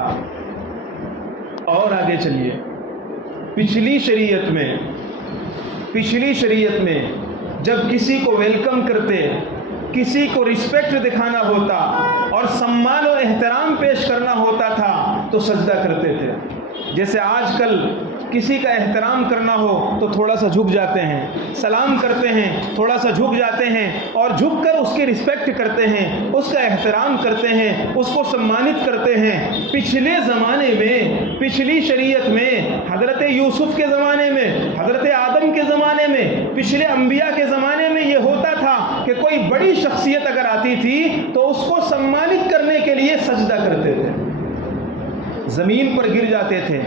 اور آگے چلیے، پچھلی شریعت میں جب کسی کو ویلکم کرتے، کسی کو رسپیکٹ دکھانا ہوتا اور سمان و احترام پیش کرنا ہوتا تھا تو سجدہ کرتے تھے۔ جیسے آج کل کسی کا احترام کرنا ہو تو تھوڑا سا جھک جاتے ہیں، سلام کرتے ہیں تھوڑا سا جھک جاتے ہیں، اور جھک کر اس کی رسپیکٹ کرتے ہیں، اس کا احترام کرتے ہیں، اس کو سمانت کرتے ہیں۔ پچھلے زمانے میں، پچھلی شریعت میں، حضرت یوسف کے زمانے میں، حضرت آدم کے زمانے میں، پچھلے انبیاء کے زمانے میں یہ ہوتا تھا کہ کوئی بڑی شخصیت اگر آتی تھی تو اس کو سمانت کرنے کے لیے سجدہ کرتے تھے، زمین پر گر جاتے تھے،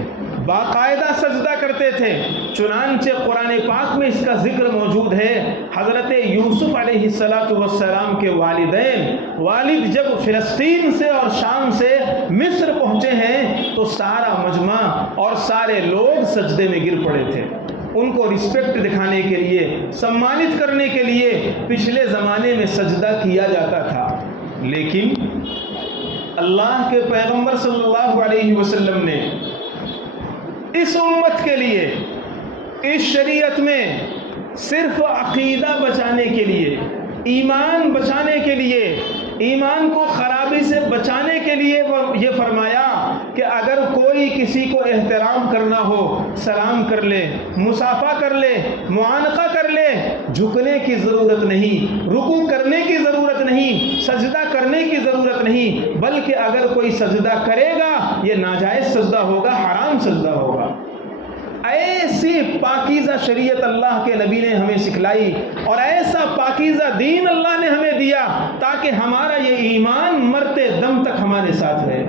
باقاعدہ سجدہ کرتے تھے۔ چنانچہ قرآن پاک میں اس کا ذکر موجود ہے۔ حضرت یوسف علیہ السلام کے والد جب فلسطین سے اور شام سے مصر پہنچے ہیں تو سارا مجمع اور سارے لوگ سجدے میں گر پڑے تھے۔ ان کو رسپیکٹ دکھانے کے لیے، سمانت کرنے کے لیے پچھلے زمانے میں سجدہ کیا جاتا تھا۔ لیکن اللہ کے پیغمبر صلی اللہ علیہ وسلم نے اس امت کے لیے، اس شریعت میں صرف عقیدہ بچانے کے لیے، ایمان بچانے کے لیے، ایمان کو خرابی سے بچانے کے لیے یہ فرمایا کہ اگر کوئی کسی کو احترام کرنا ہو، سلام کر لے، مصافحہ کر لے، معانقہ کر لے، جھکنے کی ضرورت نہیں، رکوع کرنے کی ضرورت نہیں، سجدہ کرنے کی ضرورت نہیں، بلکہ اگر کوئی سجدہ کرے گا یہ ناجائز سجدہ ہوگا، حرام سجدہ ہوگا۔ ایسی پاکیزہ شریعت اللہ کے نبی نے ہمیں سکھلائی، اور ایسا پاکیزہ دین اللہ نے ہمیں دیا تاکہ ہمارا یہ ایمان مرتے دم تک ہمارے ساتھ رہے،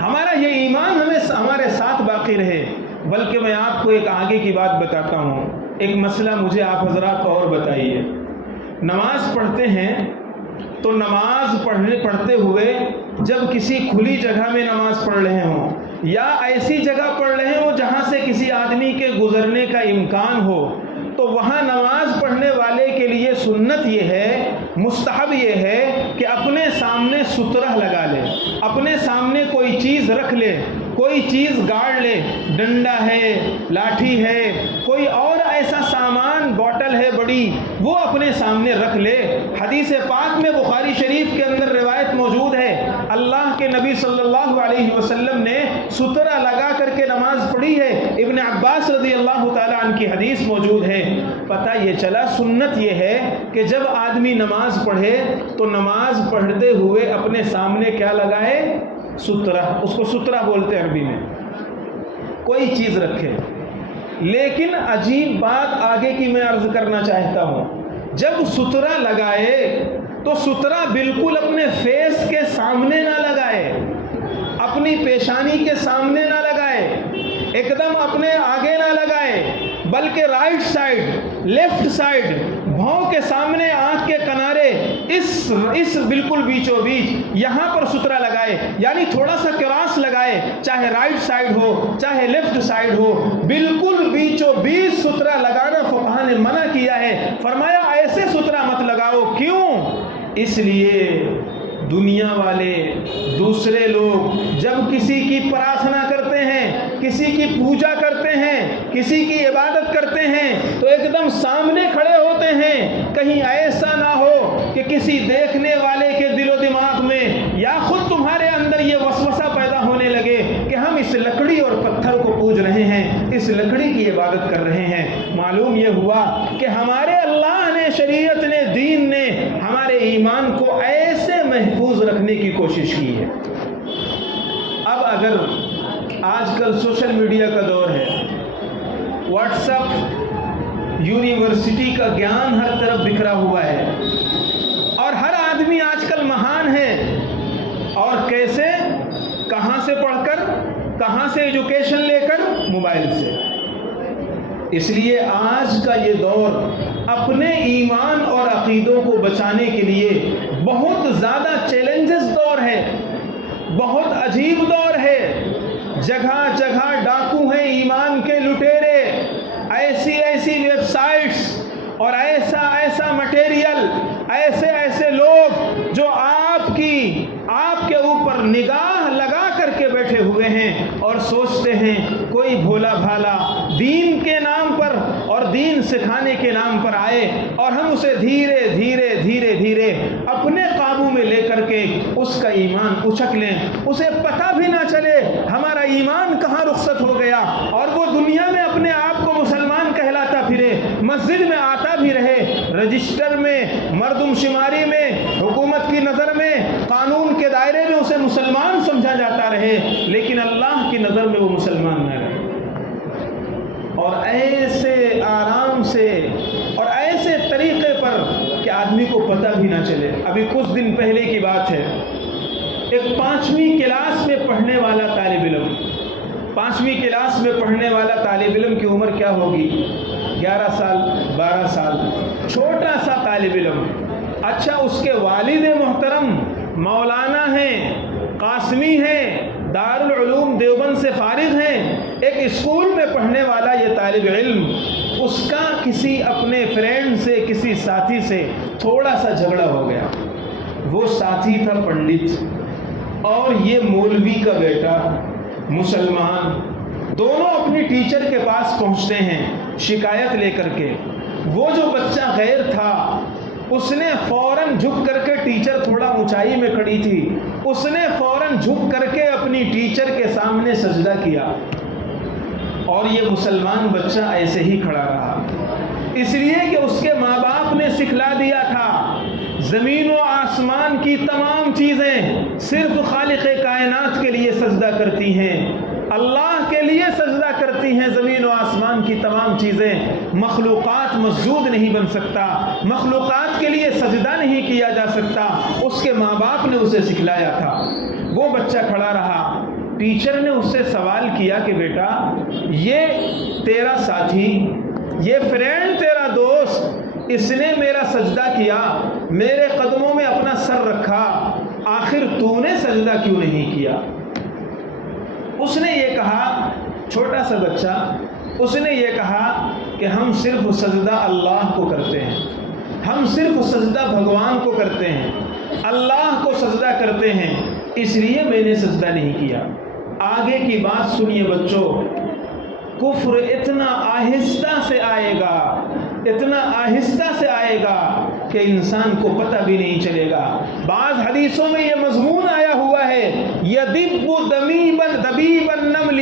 ہمارا یہ ایمان ہمارے ساتھ باقی رہے۔ بلکہ میں آپ کو ایک آگے کی بات بتاتا ہوں، ایک مسئلہ مجھے آپ حضرات کو اور بتائیے۔ نماز پڑھتے ہیں تو نماز پڑھتے ہوئے جب کسی کھلی جگہ میں نماز پڑھ رہے ہوں یا ایسی جگہ پڑھ رہے ہوں جہاں سے کسی آدمی کے گزرنے کا امکان ہو، تو وہاں نماز پڑھنے والے کے لیے سنت یہ ہے، مستحب یہ ہے کہ اپنے سامنے سترہ لگا لے، اپنے سامنے کوئی چیز رکھ لے، کوئی چیز گاڑ لے، ڈنڈا ہے، لاٹھی ہے، کوئی اور ایسا سامان، بوٹل ہے بڑی، وہ اپنے سامنے رکھ لے۔ حدیث پاک میں بخاری شریف کے اندر روایت موجود ہے، اللہ کے نبی صلی اللہ علیہ وسلم نے سترہ لگا کر کے نماز پڑھی ہے۔ ابن عباس رضی اللہ تعالی عنہ کی حدیث موجود ہے۔ پتہ یہ چلا سنت یہ ہے کہ جب آدمی نماز پڑھے تو نماز پڑھتے ہوئے اپنے سامنے کیا لگائے؟ سترہ، اس کو سترہ بولتے ہیں عربی میں، کوئی چیز رکھے۔ لیکن عجیب بات آگے کی میں عرض کرنا چاہتا ہوں، جب سترہ لگائے تو سترہ بالکل اپنے فیس کے سامنے نہ لگائے، اپنی پیشانی کے سامنے نہ لگائے، ایک دم اپنے آگے نہ لگائے، بلکہ رائٹ سائڈ، لیفٹ سائڈ، بھاؤں کے سامنے، آنکھ کے کنارے، اس بالکل بیچو بیچ یہاں پر سترہ لگائے، یعنی تھوڑا سا کراس لگائے، چاہے رائٹ سائڈ ہو چاہے لیفٹ سائڈ ہو، بالکل بیچو بیچ سترہ لگانا فقہا نے منع کیا ہے۔ فرمایا ایسے سترہ مت لگاؤ، کیوں؟ اس لیے دنیا والے، دوسرے لوگ جب کسی کی پرارتھنا کرتے ہیں، کسی کی پوجا کرتے ہیں، کسی کی عبادت کرتے ہیں تو ایک دم سامنے کھڑے ہوتے ہیں، کہیں ایسا نہ ہو کہ کسی دیکھنے والے کے دل و دماغ میں یا خود تمہارے اندر یہ وسوسہ پیدا ہونے لگے کہ ہم اس لکڑی اور پتھر کو پوج رہے ہیں، اس لکڑی کی عبادت کر رہے ہیں۔ معلوم یہ ہوا کہ ہمارے اللہ نے، شریعت نے، دین نے ہمارے ایمان کو ایسے محفوظ رکھنے کی کوشش کی ہے۔ اب اگر آج کل سوشل میڈیا کا دور ہے، واٹس ایپ، یونیورسٹی کا گیان ہر طرف بکھرا ہوا ہے، اور ہر آدمی آج کل مہان ہے، اور کیسے، کہاں سے پڑھ کر، کہاں سے ایجوکیشن لے کر؟ موبائل سے۔ اس لیے آج کا یہ دور اپنے ایمان اور عقیدوں کو بچانے کے لیے بہت زیادہ چیلنجز دور ہے، بہت عجیب دور ہے۔ جگہ جگہ ڈاکو ہیں، ایمان کے لٹیرے، ایسی ویب سائٹس اور ایسا مٹیریل، ایسے لوگ جو آپ کے اوپر نگاہ لگا کر کے بیٹھے ہوئے ہیں اور سوچتے ہیں کوئی بھولا بھالا دین کے نام پر اور دین سکھانے کے نام پر آئے اور ہم اسے دھیرے دھیرے دھیرے دھیرے اپنے قابو میں لے کر کے اس کا ایمان اچک لیں، اسے پتہ بھی نہ چلے ہمارا ایمان کہاں رخصت ہو گیا، اور وہ دنیا میں اپنے آپ کو مسلمان کہلاتا پھرے، مسجد میں آتا بھی رہے، رجسٹر میں، مردم شماری میں، حکومت کی نظر میں، قانون کے دائرے میں اسے مسلمان سمجھا جاتا رہے، لیکن اللہ کی نظر میں وہ مسلمان نہ رہے۔ اور ایسے آرام سے اور ایسے طریقے پر کہ آدمی کو پتہ بھی نہ چلے۔ ابھی کچھ دن پہلے کی بات ہے، ایک 5ویں کلاس میں پڑھنے والا طالب علم، 5ویں کلاس میں پڑھنے والا طالب علم کی عمر کیا ہوگی؟ 11 سال 12 سال، چھوٹا سا طالب علم۔ اچھا، اس کے والد محترم مولانا ہیں، قاسمی ہیں، دارالعلوم دیوبند سے فارغ ہیں، ایک اسکول میں پڑھنے والا یہ طالب علم، اس کا کسی اپنے فرینڈ سے، کسی ساتھی سے تھوڑا سا جھگڑا ہو گیا۔ وہ ساتھی تھا پنڈت اور یہ مولوی کا بیٹا مسلمان، دونوں اپنی ٹیچر کے پاس پہنچتے ہیں شکایت لے کر کے۔ وہ جو بچہ غیر تھا اس نے فوراً جھک کر کے، ٹیچر تھوڑا اونچائی میں کھڑی تھی، اس نے فوراً جھک کر کے اپنی ٹیچر کے سامنے سجدہ کیا، اور یہ مسلمان بچہ ایسے ہی کھڑا رہا، اس لیے کہ اس کے ماں باپ نے سکھلا دیا تھا زمین و آسمان کی تمام چیزیں صرف خالق کائنات کے لیے سجدہ کرتی ہیں، اللہ کے لیے سجدہ کرتی ہیں، زمین و آسمان کی تمام چیزیں، مخلوقات مسجود نہیں بن سکتا، مخلوقات کے لیے سجدہ نہیں کیا جا سکتا، اس کے ماں باپ نے اسے سکھلایا تھا۔ وہ بچہ کھڑا رہا، ٹیچر نے اس سے سوال کیا کہ بیٹا، یہ تیرا ساتھی، یہ فرینڈ، تیرا دوست، اس نے میرا سجدہ کیا، میرے قدموں میں اپنا سر رکھا، آخر تو نے سجدہ کیوں نہیں کیا؟ اس نے یہ کہا، چھوٹا سا بچہ، اس نے یہ کہا کہ ہم صرف سجدہ اللہ کو کرتے ہیں، ہم صرف سجدہ بھگوان کو کرتے ہیں، اللہ کو سجدہ کرتے ہیں، اس لیے میں نے سجدہ نہیں کیا۔ آگے کی بات سنیے بچوں، کفر اتنا آہستہ سے آئے گا، اتنا آہستہ سے آئے گا کہ انسان کو پتہ بھی نہیں چلے گا۔ بعض حدیثوں میں یہ مضمون آیا ہوا ہے، یدب دبیب النمل،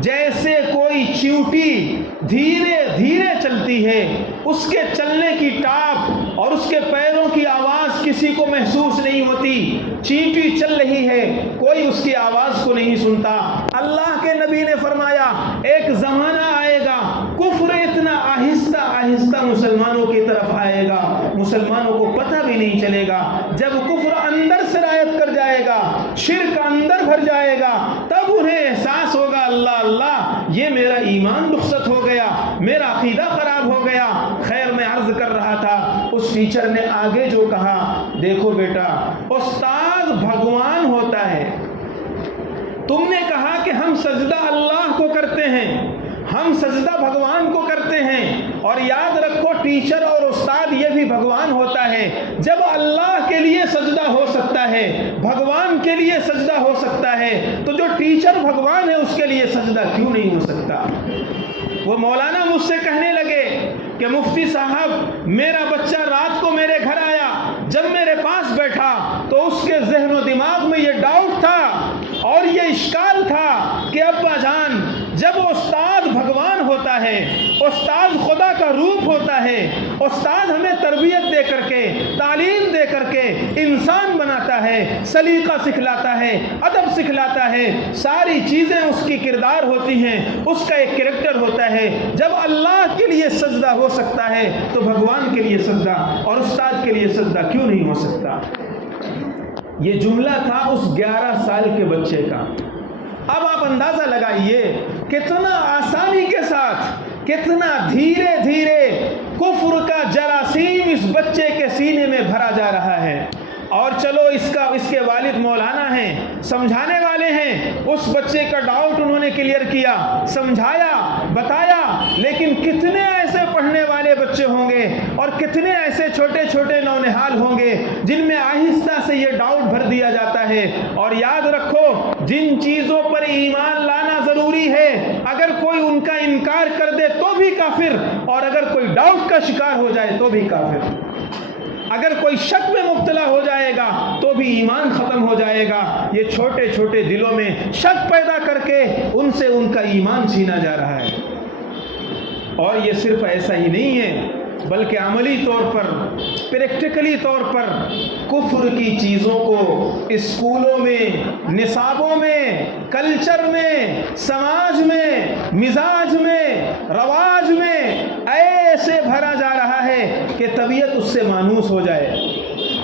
جیسے کوئی چیونٹی دھیرے دھیرے چلتی ہے، اس کے چلنے کی ٹاپ اور اس کے پیروں کی آواز کسی کو محسوس نہیں ہوتی، چیونٹی چل رہی ہے، کوئی اس کی آواز کو نہیں سنتا۔ اللہ کے نبی نے فرمایا ایک زمانہ آئے گا کفر اتنا آہستہ آہستہ مسلمانوں کی طرف آئے گا، مسلمانوں کو پتہ بھی نہیں چلے گا، جب کفر اندر سرایت کر جائے گا، شرک اندر بھر جائے گا، تب انہیں احساس ہوگا اللہ اللہ یہ میرا ایمان رخصت ہو گیا، میرا عقیدہ خراب ہو گیا۔ خیر، میں عرض کر رہا تھا، اس ٹیچر نے آگے جو کہا، دیکھو بیٹا، استاد بھگوان ہوتا ہے، تم نے کہا کہ ہم سجدہ اللہ کو کرتے ہیں، ہم سجدہ بھگوان کو کرتے ہیں، اور یاد رکھو ٹیچر اور استاد یہ بھی بھگوان ہوتا ہے۔ جب اللہ کے لیے سجدہ ہو سکتا ہے، بھگوان کے لیے سجدہ ہو سکتا ہے، تو جو ٹیچر بھگوان ہے اس کے لیے سجدہ کیوں نہیں ہو سکتا؟ وہ مولانا مجھ سے کہنے لگے کہ مفتی صاحب، میرا بچہ رات کو میرے گھر آیا، جب میرے پاس بیٹھا تو اس کے ذہن و دماغ میں یہ ڈاؤٹ تھا اور یہ اشکال تھا کہ ابا جان، جب استاد بھگوان ہوتا ہے، استاد خدا کا روپ ہوتا ہے، استاد ہمیں تربیت دے کر کے، تعلیم دے کر کے انسان بناتا ہے، سلیقہ سکھلاتا ہے، ادب سکھلاتا ہے، ساری چیزیں اس کی کردار ہوتی ہیں، اس کا ایک کریکٹر ہوتا ہے۔ جب اللہ کے لیے سجدہ ہو سکتا ہے تو بھگوان کے لیے سجدہ اور استاد کے لیے سجدہ کیوں نہیں ہو سکتا؟ یہ جملہ تھا اس 11 سال کے بچے کا۔ اب آپ اندازہ لگائیے کتنا آسانی کے ساتھ، کتنا دھیرے دھیرے کفر کا جراثیم اس بچے کے سینے میں بھرا جا رہا ہے۔ اور چلو اس کے والد مولانا ہیں، سمجھانے والے ہیں، اس بچے کا ڈاؤٹ انہوں نے کلیئر کیا، سمجھایا، بتایا، لیکن کتنے ایسے پڑھنے والے بچے ہوں گے اور کتنے ایسے چھوٹے چھوٹے نونہال ہوں گے جن میں آہستہ سے یہ ڈاؤٹ بھر دیا جاتا ہے۔ اور یاد رکھو، جن چیزوں پر ایمان لانا ضروری ہے، اگر کوئی ان کا انکار کر دے تو بھی کافر، اور اگر کوئی ڈاؤٹ کا شکار ہو جائے تو بھی کافر، اگر کوئی شک میں مبتلا ہو جائے گا تو بھی ایمان ختم ہو جائے گا۔ یہ چھوٹے چھوٹے دلوں میں شک پیدا کر کے ان سے ان کا ایمان چھینا جا رہا ہے۔ اور یہ صرف ایسا ہی نہیں ہے بلکہ عملی طور پر، پریکٹیکلی طور پر کفر کی چیزوں کو اسکولوں میں، نصابوں میں، کلچر میں، سماج میں، مزاج میں، رواج میں ایسے بھرا جا رہا ہے کہ طبیعت اس سے مانوس ہو جائے،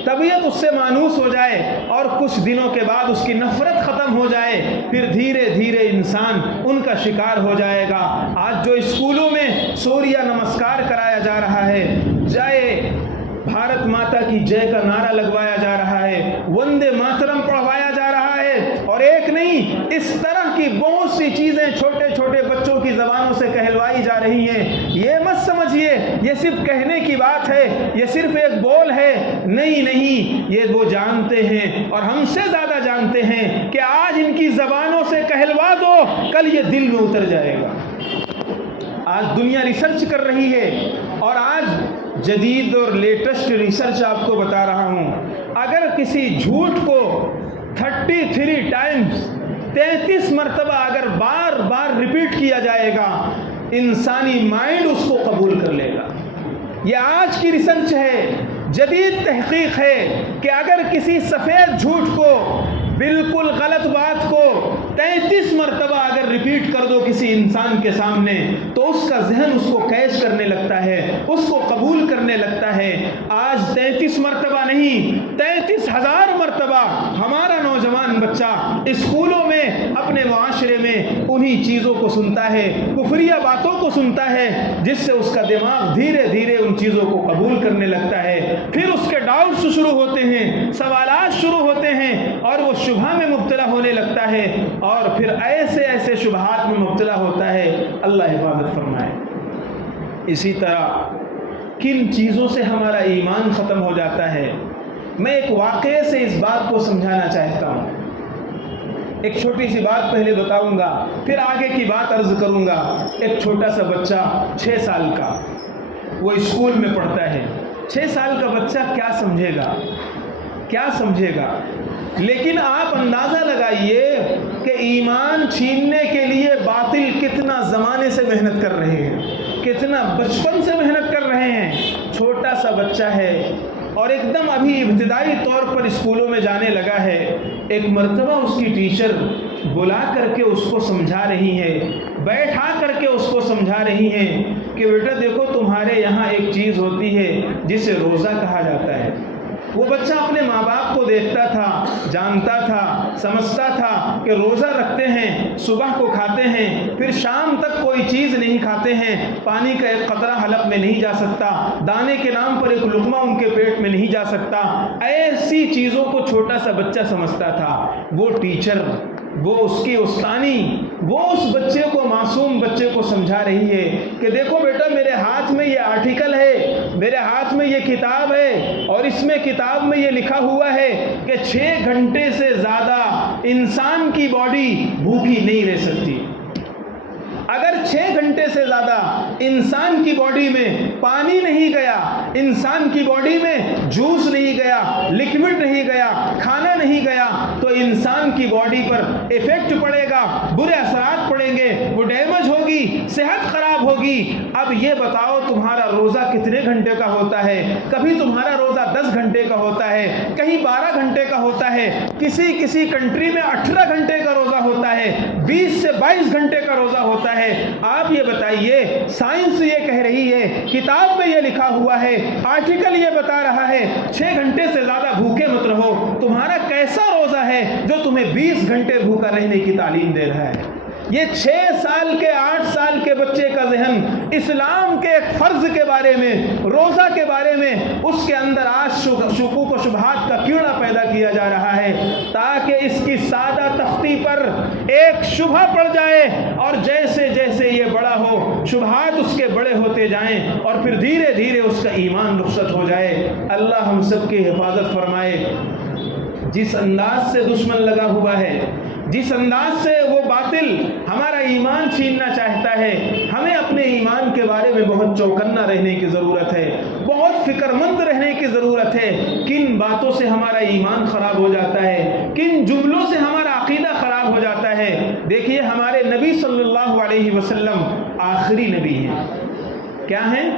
طبیعت اس سے مانوس ہو جائے، اور کچھ دنوں کے بعد اس کی نفرت ختم ہو جائے، پھر دھیرے دھیرے انسان ان کا شکار ہو جائے گا۔ آج جو اسکولوں میں سوریہ نمسکار کرایا جا رہا ہے، جائے بھارت ماتا کی جے کا نعرہ لگوایا جا رہا ہے، وندے ماترم پڑھوایا جا رہا ہے، اور ایک نہیں اس طرح کی بہت سی چیزیں چھوٹے چھوٹے بچوں کی زبانوں سے کہلوائی جا رہی ہیں۔ یہ مت سمجھیے یہ صرف کہنے کی بات ہے، یہ صرف ایک بول ہے، نہیں نہیں، یہ وہ جانتے ہیں اور ہم سے زیادہ جانتے ہیں کہ آج ان کی زبانوں سے کہلوا دو، کل یہ دل میں اتر جائے گا۔ آج دنیا ریسرچ کر رہی ہے، اور آج جدید اور لیٹسٹ ریسرچ آپ کو بتا رہا ہوں، اگر کسی جھوٹ کو 33 ٹائمز 33 مرتبہ اگر بار بار ریپیٹ کیا جائے گا، انسانی مائنڈ اس کو قبول کر لے گا۔ یہ آج کی ریسرچ ہے، جدید تحقیق ہے کہ اگر کسی سفید جھوٹ کو، بالکل غلط بات کو 33 مرتبہ اگر ریپیٹ کر دو کسی انسان کے سامنے، تو اس کا ذہن اس کو کیچ کرنے لگتا ہے، اس کو قبول کرنے لگتا ہے۔ آج 33 مرتبہ نہیں، 33,000 مرتبہ ہمارا نوجوان بچہ اسکولوں میں، اپنے معاشرے میں انہی چیزوں کو سنتا ہے، کفریہ باتوں کو سنتا ہے، جس سے اس کا دماغ دھیرے دھیرے ان چیزوں کو قبول کرنے لگتا ہے۔ پھر اس کے ڈاؤٹس شروع ہوتے ہیں، سوالات شروع ہوتے ہیں، اور وہ شبہ میں مبتلا ہونے لگتا ہے، اور پھر ایسے ایسے شبہات میں مبتلا ہوتا ہے۔ اللہ حفاظت فرمائے۔ اسی طرح کن چیزوں سے ہمارا ایمان ختم ہو جاتا ہے، میں ایک واقعے سے اس بات کو سمجھانا چاہتا ہوں۔ ایک چھوٹی سی بات پہلے بتاؤں گا، پھر آگے کی بات عرض کروں گا۔ ایک چھوٹا سا بچہ 6 سال کا، وہ اسکول میں پڑھتا ہے۔ 6 سال کا بچہ کیا سمجھے گا، کیا سمجھے گا؟ لیکن آپ اندازہ لگائیے کہ ایمان چھیننے کے لیے باطل کتنا زمانے سے محنت کر رہے ہیں، کتنا بچپن سے محنت کر رہے ہیں۔ چھوٹا سا بچہ ہے اور ایک دم ابھی ابتدائی طور پر اسکولوں میں جانے لگا ہے۔ ایک مرتبہ اس کی ٹیچر بلا کر کے اس کو سمجھا رہی ہے، بیٹھا کر کے اس کو سمجھا رہی ہیں کہ بیٹا دیکھو، تمہارے یہاں ایک چیز ہوتی ہے جسے روزہ کہا جاتا ہے۔ وہ بچہ اپنے ماں باپ کو دیکھتا تھا، جانتا تھا، سمجھتا تھا کہ روزہ رکھتے ہیں، صبح کو کھاتے ہیں، پھر شام تک کوئی چیز نہیں کھاتے ہیں، پانی کا ایک قطرہ حلق میں نہیں جا سکتا، دانے کے نام پر ایک لقمہ ان کے پیٹ میں نہیں جا سکتا۔ ایسی چیزوں کو چھوٹا سا بچہ سمجھتا تھا۔ وہ ٹیچر، وہ اس کی استانی، وہ اس بچے کو، معصوم بچے کو سمجھا رہی ہے کہ دیکھو بیٹا، میرے ہاتھ میں یہ آرٹیکل ہے، میرے ہاتھ میں یہ کتاب ہے، اور اس میں کتاب میں یہ لکھا ہوا ہے کہ 6 گھنٹے سے زیادہ انسان کی باڈی بھوکی نہیں رہ سکتی۔ اگر 6 گھنٹے سے زیادہ انسان کی باڈی میں پانی نہیں گیا، انسان کی باڈی میں جوس نہیں گیا، لکوڈ نہیں گیا، کھانا نہیں گیا، تو انسان کی باڈی پر ایفیکٹ پڑے گا، برے اثرات پڑیں گے، وہ ڈیمیج ہوگی، صحت خراب ہوگی۔ اب یہ بتاؤ تمہارا روزہ کتنے گھنٹے کا ہوتا ہے؟ کبھی تمہارا روزہ 10 گھنٹے کا ہوتا ہے، کہیں 12 گھنٹے کا ہوتا ہے، کسی کنٹری میں 18 گھنٹے کا روزہ ہوتا ہے، 20 سے 22 گھنٹے کا روزہ ہوتا ہے۔ آپ یہ بتائیے، سائنس یہ کہہ رہی ہے، کتاب میں یہ لکھا ہوا ہے، آرٹیکل یہ بتا رہا ہے 6 گھنٹے سے زیادہ بھوکے مت رہو۔ تمہارا کیسا روزہ ہے جو تمہیں 20 گھنٹے بھوکا رہنے کی تعلیم دے رہا ہے؟ یہ 6 سال کے 8 سال کے بچے کا ذہن اسلام کے ایک فرض کے بارے میں، روزہ کے بارے میں، اس کے اندر آج شکوک و شبہات کا کیڑا پیدا کیا جا رہا ہے، تاکہ اس کی سادہ تختی پر ایک شبہ پڑ جائے، اور جیسے جیسے یہ بڑا ہو شبہات اس کے بڑے ہوتے جائیں، اور پھر دھیرے دھیرے اس کا ایمان رخصت ہو جائے۔ اللہ ہم سب کی حفاظت فرمائے۔ جس انداز سے دشمن لگا ہوا ہے، جس انداز سے وہ باطل ہمارا ایمان چھیننا چاہتا ہے، ہمیں اپنے ایمان کے بارے میں بہت چوکنا رہنے کی ضرورت ہے، بہت فکر مند رہنے کی ضرورت ہے۔ کن باتوں سے ہمارا ایمان خراب ہو جاتا ہے، کن جملوں سے ہمارا عقیدہ خراب ہو جاتا ہے۔ دیکھیے ہمارے نبی صلی اللہ علیہ وسلم آخری نبی ہیں۔ کیا ہیں؟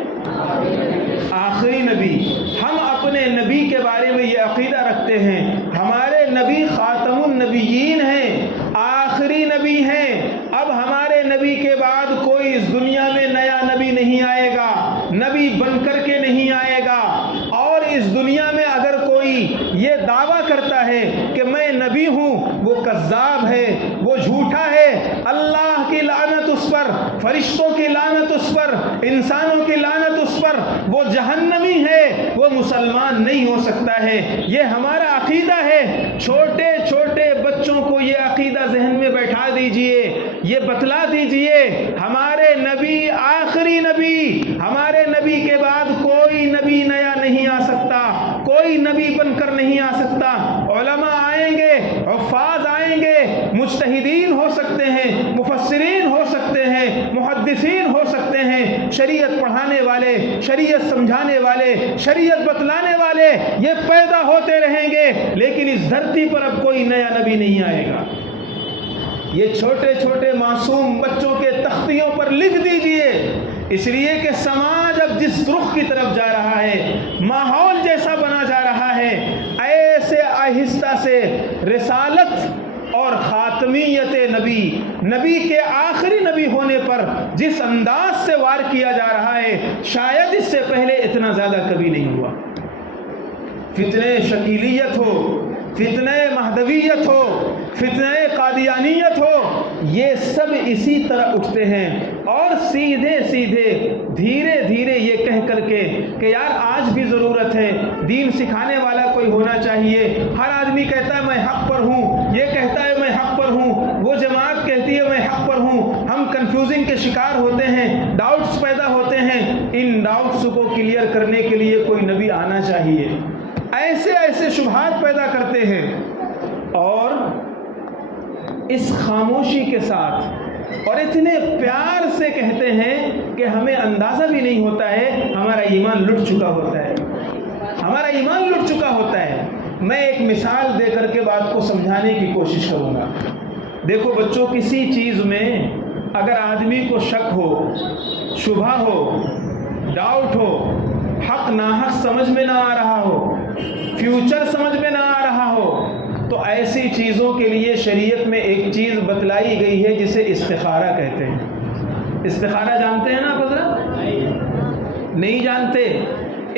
آخری نبی۔ ہم اپنے نبی کے بارے میں یہ عقیدہ رکھتے ہیں، ہمارے نبی خاتم النبیین ہیں، آخری نبی ہیں۔ اب ہمارے نبی کے بعد کوئی اس دنیا میں نیا نبی نہیں آئے گا، نبی بن کر کے نہیں آئے گا۔ اور اس دنیا میں اگر کوئی یہ دعویٰ کرتا ہے کہ میں نبی ہوں، وہ کذاب ہے، وہ جھوٹا ہے۔ اللہ کی لعنت اس پر، فرشتوں کی لعنت اس پر، انسانوں کی لعنت اس پر، وہ جہنمی ہے، وہ مسلمان نہیں ہو سکتا ہے۔ یہ ہمارا عقیدہ ہے۔ چھوٹے چھوٹے بچوں کو یہ عقیدہ ذہن میں بیٹھا دیجئے، یہ بتلا دیجئے ہمارے نبی آخری نبی، ہمارے نبی کے بعد کوئی نبی نیا نہیں آ سکتا، کوئی نبی بن کر نہیں آ سکتا۔ علماء آئیں گے، حفاظ آئیں گے، مجتہدین ہو سکتے ہیں، مفسرین ہو سکتے ہیں، محدثین ہو سکتے ہیں، شریعت پڑھانے والے، شریعت سمجھانے والے، شریعت بتلانے والے یہ پیدا ہوتے رہیں گے، لیکن اس دھرتی پر اب کوئی نیا نبی نہیں آئے گا۔ یہ چھوٹے چھوٹے معصوم بچوں کے تختیوں پر لکھ دیجئے، اس لیے کہ سماج اب جس رخ کی طرف جا رہا ہے، ماحول جیسا بنا جا رہا ہے، ایسے آہستہ سے رسالت اور خاتمیت نبی کے آخری نبی ہونے پر جس انداز سے وار کیا جا رہا ہے، شاید اس سے پہلے اتنا زیادہ کبھی نہیں ہوا۔ فتنہ شکیلیت ہو، فتنہ مہدویت ہو، فتنہ قادیانیت ہو، یہ سب اسی طرح اٹھتے ہیں اور سیدھے سیدھے دھیرے دھیرے یہ کہہ کر کے کہ یار آج بھی ضرورت ہے، دین سکھانے والا کوئی ہونا چاہیے۔ ہر آدمی کہتا ہے میں حق پر ہوں، یہ کہتا ہے میں حق پر ہوں، وہ جماعت کہتی ہے میں حق پر ہوں۔ ہم کنفیوزنگ کے شکار ہوتے ہیں، ڈاؤٹس پیدا ہوتے ہیں۔ ان ڈاؤٹس کو کلیئر کرنے کے لیے کوئی نبی آنا چاہیے۔ ایسے ایسے شبہات پیدا کرتے ہیں اور اس خاموشی کے ساتھ اور اتنے پیار سے کہتے ہیں کہ ہمیں اندازہ بھی نہیں ہوتا ہے، ہمارا ایمان لٹ چکا ہوتا ہے، ہمارا ایمان لٹ چکا ہوتا ہے۔ میں ایک مثال دے کر کے بات کو سمجھانے کی کوشش کروں گا۔ دیکھو بچوں، کسی چیز میں اگر آدمی کو شک ہو، شبہ ہو، ڈاؤٹ ہو، حق ناحق سمجھ میں نہ آ رہا ہو، فیوچر سمجھ میں نہ آ رہا ہو، تو ایسی چیزوں کے لیے شریعت میں ایک چیز بتلائی گئی ہے جسے استخارہ کہتے ہیں۔ استخارہ جانتے ہیں نا آپ حضرات؟ نہیں جانتے؟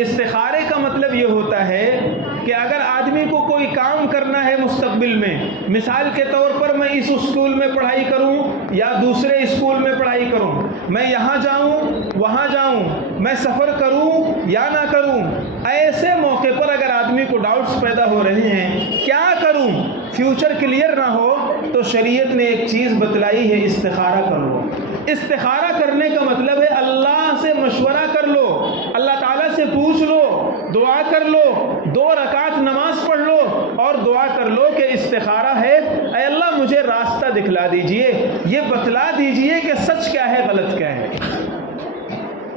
استخارے کا مطلب یہ ہوتا ہے کہ اگر آدمی کو کوئی کام کرنا ہے مستقبل میں، مثال کے طور پر میں اس اسکول میں پڑھائی کروں یا دوسرے اسکول میں پڑھائی کروں، میں یہاں جاؤں وہاں جاؤں، میں سفر کروں یا نہ کروں، ایسے موقع پر اگر آدمی کو ڈاؤٹس پیدا ہو رہے ہیں کیا کروں، فیوچر کلیئر نہ ہو، تو شریعت نے ایک چیز بتلائی ہے، استخارہ کر لو۔ استخارہ کرنے کا مطلب ہے اللہ سے مشورہ کر لو، اللہ تعالیٰ سے پوچھ لو، دعا کر لو، 2 رکعت نماز پڑھ لو اور دعا کر لو کہ استخارہ ہے، اے اللہ مجھے راستہ دکھلا دیجئے، یہ بتلا دیجئے کہ سچ کیا ہے غلط کیا ہے۔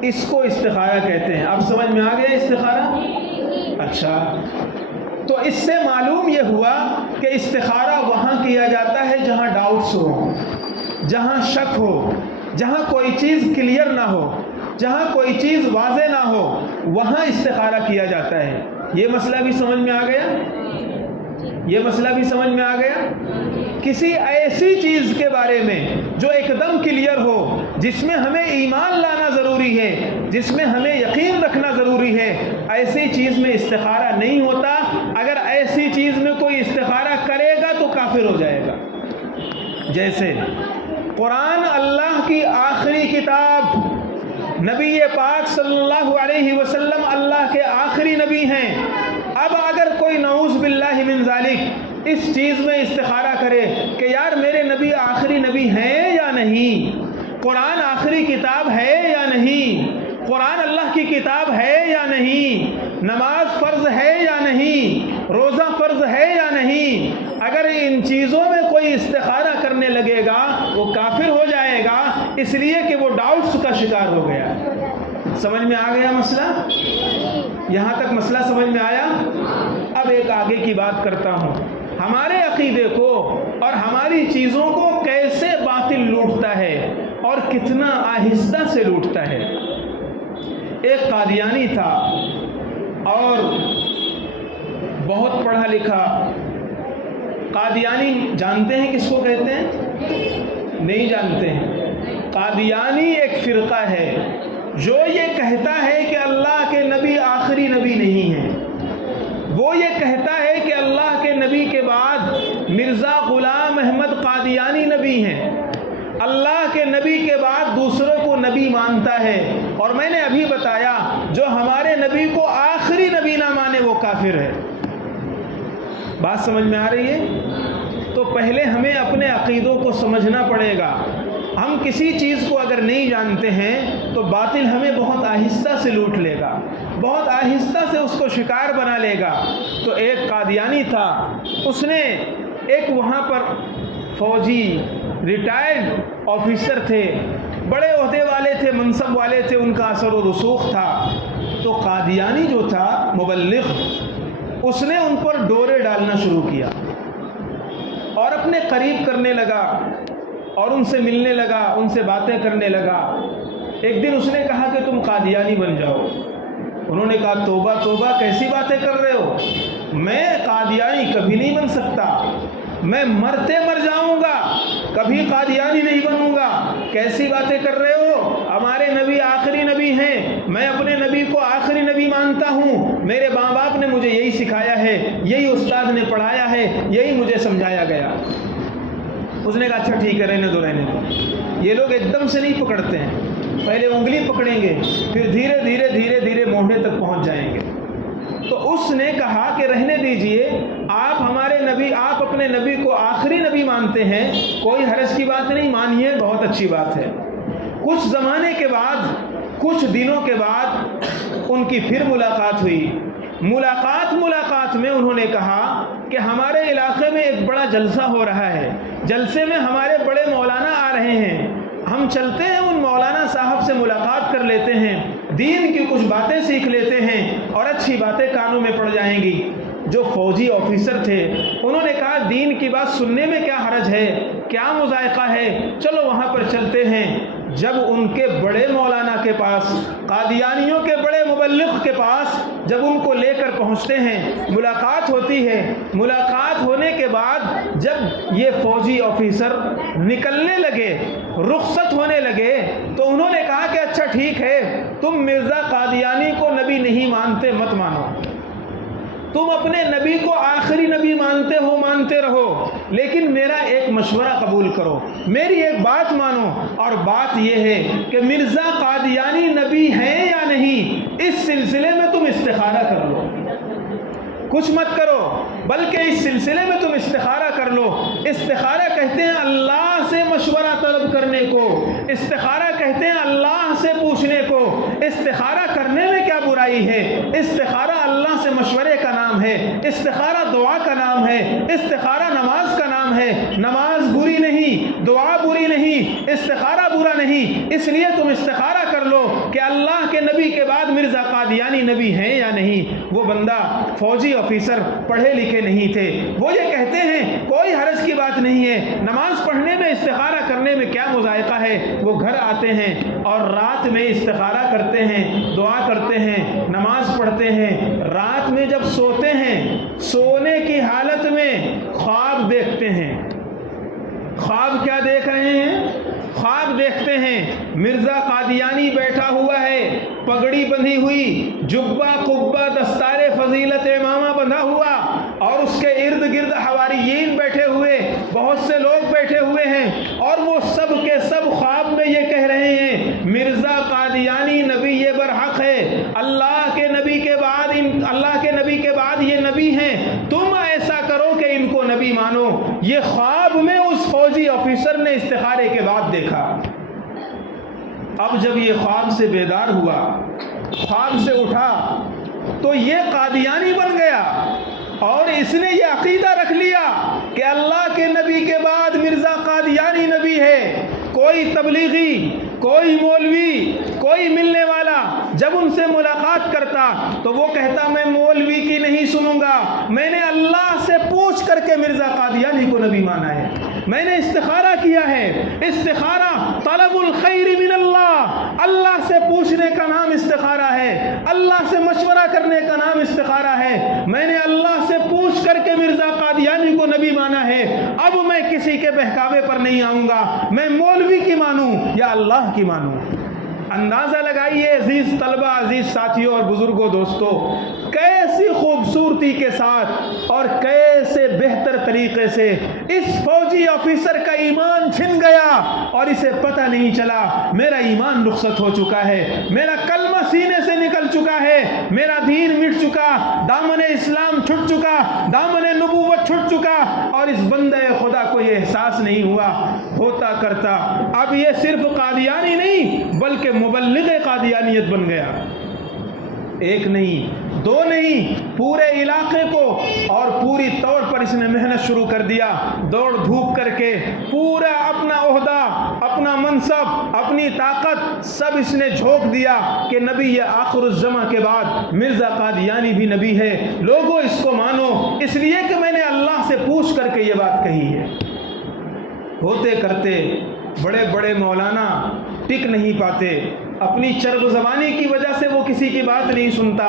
اس کو استخارہ کہتے ہیں۔ اب سمجھ میں آ گیا استخارہ؟ اچھا، تو اس سے معلوم یہ ہوا کہ استخارہ وہاں کیا جاتا ہے جہاں ڈاؤٹس ہو، جہاں شک ہو، جہاں کوئی چیز کلیئر نہ ہو، جہاں کوئی چیز واضح نہ ہو، وہاں استخارہ کیا جاتا ہے۔ یہ مسئلہ بھی سمجھ میں آ گیا؟ یہ مسئلہ بھی سمجھ میں آ گیا؟ کسی ایسی چیز کے بارے میں جو ایک دم کلیئر ہو، جس میں ہمیں ایمان لانا ضروری ہے، جس میں ہمیں یقین رکھنا ضروری ہے، ایسی چیز میں استخارہ نہیں ہوتا۔ اگر ایسی چیز میں کوئی استخارہ کرے گا تو کافر ہو جائے گا۔ جیسے قرآن اللہ کی آخری کتاب، نبی پاک صلی اللہ علیہ وسلم اللہ کے آخری نبی ہیں۔ اب اگر کوئی نعوذ باللہ من ذالک اس چیز میں استخارہ کرے کہ یار میرے نبی آخری نبی ہیں یا نہیں، قرآن آخری کتاب ہے یا نہیں، قرآن اللہ کی کتاب ہے یا نہیں، نماز فرض ہے یا نہیں، روزہ فرض ہے یا نہیں، نہیں، اگر ان چیزوں میں کوئی استخارہ کرنے لگے گا وہ کافر ہو جائے گا، اس لیے کہ وہ ڈاؤٹس کا شکار ہو گیا۔ سمجھ میں آ گیا مسئلہ؟ یہاں تک مسئلہ سمجھ میں آیا؟ اب ایک آگے کی بات کرتا ہوں، ہمارے عقیدے کو اور ہماری چیزوں کو کیسے باطل لوٹتا ہے اور کتنا آہستہ سے لوٹتا ہے۔ ایک قادیانی تھا اور بہت پڑھا لکھا۔ قادیانی جانتے ہیں کس کو کہتے ہیں؟ نہیں جانتے ہیں۔ قادیانی ایک فرقہ ہے جو یہ کہتا ہے کہ اللہ کے نبی آخری نبی نہیں ہیں۔ وہ یہ کہتا ہے کہ اللہ کے نبی کے بعد مرزا غلام احمد قادیانی نبی ہیں۔ اللہ کے نبی کے بعد دوسروں کو نبی مانتا ہے، اور میں نے ابھی بتایا جو ہمارے نبی کو آخری نبی نہ مانے وہ کافر ہے۔ بات سمجھ میں آ رہی ہے؟ تو پہلے ہمیں اپنے عقیدوں کو سمجھنا پڑے گا۔ ہم کسی چیز کو اگر نہیں جانتے ہیں تو باطل ہمیں بہت آہستہ سے لوٹ لے گا، بہت آہستہ سے اس کو شکار بنا لے گا۔ تو ایک قادیانی تھا، اس نے ایک وہاں پر فوجی ریٹائرڈ آفیسر تھے، بڑے عہدے والے تھے، منصب والے تھے، ان کا اثر و رسوخ تھا۔ تو قادیانی جو تھا مبلغ، اس نے ان پر ڈورے ڈالنا شروع کیا اور اپنے قریب کرنے لگا اور ان سے ملنے لگا، ان سے باتیں کرنے لگا۔ ایک دن اس نے کہا کہ تم قادیانی بن جاؤ۔ انہوں نے کہا توبہ توبہ، کیسی باتیں کر رہے ہو؟ میں قادیانی کبھی نہیں بن سکتا، میں مرتے مر جاؤں گا، کبھی قادیانی نہیں بنوں گا۔ کیسی باتیں کر رہے ہو؟ ہمارے نبی آخری نبی ہیں، میں اپنے نبی کو آخری نبی مانتا ہوں، میرے ماں باپ نے مجھے یہی سکھایا ہے، یہی استاد نے پڑھایا ہے، یہی مجھے سمجھایا گیا۔ اس نے کہا اچھا ٹھیک ہے، رہنے دو رہنے دو۔ یہ لوگ ایک دم سے نہیں پکڑتے ہیں، پہلے انگلی پکڑیں گے، پھر دھیرے دھیرے دھیرے دھیرے موڑنے تک پہنچ جائیں گے۔ تو اس نے کہا کہ رہنے دیجئے، آپ ہمارے نبی، آپ اپنے نبی کو آخری نبی مانتے ہیں، کوئی حرج کی بات نہیں، مانیے، بہت اچھی بات ہے۔ کچھ زمانے کے بعد، کچھ دنوں کے بعد ان کی پھر ملاقات ہوئی۔ ملاقات میں انہوں نے کہا کہ ہمارے علاقے میں ایک بڑا جلسہ ہو رہا ہے، جلسے میں ہمارے بڑے مولانا آ رہے ہیں، ہم چلتے ہیں ان مولانا صاحب سے ملاقات کر لیتے ہیں، دین کی کچھ باتیں سیکھ لیتے ہیں اور اچھی باتیں کانوں میں پڑ جائیں گی۔ جو فوجی آفیسر تھے انہوں نے کہا دین کی بات سننے میں کیا حرج ہے، کیا مذائقہ ہے، چلو وہاں پر چلتے ہیں۔ جب ان کے بڑے مولانا کے پاس، قادیانیوں کے بڑے مبلغ کے پاس جب ان کو لے کر پہنچتے ہیں، ملاقات ہوتی ہے۔ ملاقات ہونے کے بعد جب یہ فوجی آفیسر نکلنے لگے، رخصت ہونے لگے، تو انہوں نے کہا کہ اچھا ٹھیک ہے، تم مرزا قادیانی کو نبی نہیں مانتے، مت مانو، تم اپنے نبی کو آخری نبی مانتے ہو، مانتے رہو، لیکن میرا ایک مشورہ قبول کرو، میری ایک بات مانو، اور بات یہ ہے کہ مرزا قادیانی نبی ہیں یا نہیں، اس سلسلے میں تم استخارہ کر لو، کچھ مت کرو، بلکہ اس سلسلے میں تم استخارہ کر لو۔ استخارہ کہتے ہیں اللہ سے مشورہ طلب کرنے کو، استخارہ کہتے ہیں اللہ سے پوچھنے کو۔ استخارہ کرنے میں کیا برائی ہے؟ استخارہ اللہ سے مشورے کا نام ہے، استخارہ دعا کا نام ہے، استخارہ نماز کا نام ہے۔ نماز بری نہیں، دعا بری نہیں، استخارہ برا نہیں، اس لیے تم استخارہ کر لو کہ اللہ کے نبی کے بعد مرزا قادیانی نبی ہیں یا نہیں۔ وہ بندہ فوجی آفیسر پڑھے لکھے نہیں تھے، وہ یہ کہتے ہیں کوئی حرج کی بات نہیں ہے، نماز پڑھنے میں استخارہ کرنے میں کیا مذائقہ ہے۔ وہ گھر آتے ہیں اور رات میں استخارہ کرتے ہیں، دعا کرتے ہیں، نماز پڑھتے ہیں۔ رات میں جب سوتے ہیں، سونے کی حالت میں خواب دیکھتے ہیں۔ خواب کیا دیکھ رہے ہیں؟ خواب دیکھتے ہیں مرزا قادیانی بیٹھا ہوا ہے، پگڑی بندھی ہوئی، جبہ قبہ دستار فضیلت امامہ بندھا ہوا، اور اس کے ارد گرد حواریین بیٹھے ہوئے، بہت سے لوگ بیٹھے ہوئے ہیں، اور وہ سب کے سب خواب میں یہ کہہ رہے ہیں مرزا قادیانی نبی برحق ہے، اللہ کے نبی کے بعد یہ نبی ہیں، تم ایسا کرو کہ ان کو نبی مانو۔ یہ خواب میں اس فوجی آفیسر نے استخارے کے بعد دیکھا۔ اب جب یہ خواب سے بیدار ہوا، خواب سے اٹھا، تو یہ قادیانی بن گیا اور اس نے یہ عقیدہ رکھ لیا تبلیغی، کوئی مولوی، کوئی ملنے والا جب ان سے ملاقات کرتا تو وہ کہتا میں مولوی کی نہیں سنوں گا، میں نے اللہ سے پوچھ کر کے مرزا قادیانی کو نبی مانا ہے، میں نے استخارہ کیا ہے۔ استخارہ طلب الخیر من اللہ، اللہ سے پوچھنے کا نام استخارہ ہے، اللہ سے مشورہ کرنے کا نام استخارہ ہے۔ میں نے اللہ سے پوچھ کر کے مرزا قادیانی کو نبی مانا ہے، اب میں کسی کے بہکاوے پر نہیں آؤں گا، میں مولوی کی مانوں یا اللہ کی مانوں۔ اندازہ لگائیے عزیز طلبہ، عزیز ساتھیوں اور بزرگوں، دوستوں، کیسی خوبصورتی کے ساتھ اور کیسے بہتر طریقے سے اس فوجی آفیسر کا ایمان چھن گیا اور اسے پتہ نہیں چلا میرا ایمان رخصت ہو چکا ہے، میرا کلمہ سینے سے نکل چکا ہے، میرا دین مٹ چکا، دامن اسلام چھٹ چکا، دامن نبوت چھٹ چکا، اور اس بندے خدا کو یہ احساس نہیں ہوا ہوتا کرتا اب یہ صرف قادیانی نہیں بلکہ مبلغ قادیانیت بن گیا۔ ایک نہیں، دو نہیں، پورے علاقے کو اور پوری طور پر اس نے محنت شروع کر دیا، دوڑ دھوپ کر کے پورا اپنا عہدہ، اپنا منصب، اپنی طاقت سب اس نے جھونک دیا کہ نبی یہ آخر الزماں کے بعد مرزا قادیانی بھی نبی ہے، لوگوں اس کو مانو، اس لیے کہ میں نے اللہ سے پوچھ کر کے یہ بات کہی ہے۔ ہوتے کرتے بڑے بڑے مولانا ٹک نہیں پاتے، اپنی چرب زبانی کی وجہ سے وہ کسی کی بات نہیں سنتا۔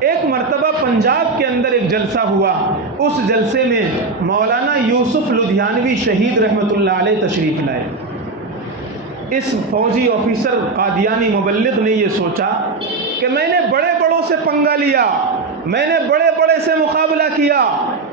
ایک مرتبہ پنجاب کے اندر ایک جلسہ ہوا، اس جلسے میں مولانا یوسف لدھیانوی شہید رحمۃ اللہ علیہ تشریف لائے۔ اس فوجی آفیسر قادیانی مبلغ نے یہ سوچا کہ میں نے بڑے بڑوں سے پنگا لیا، میں نے بڑے بڑے سے مقابلہ کیا،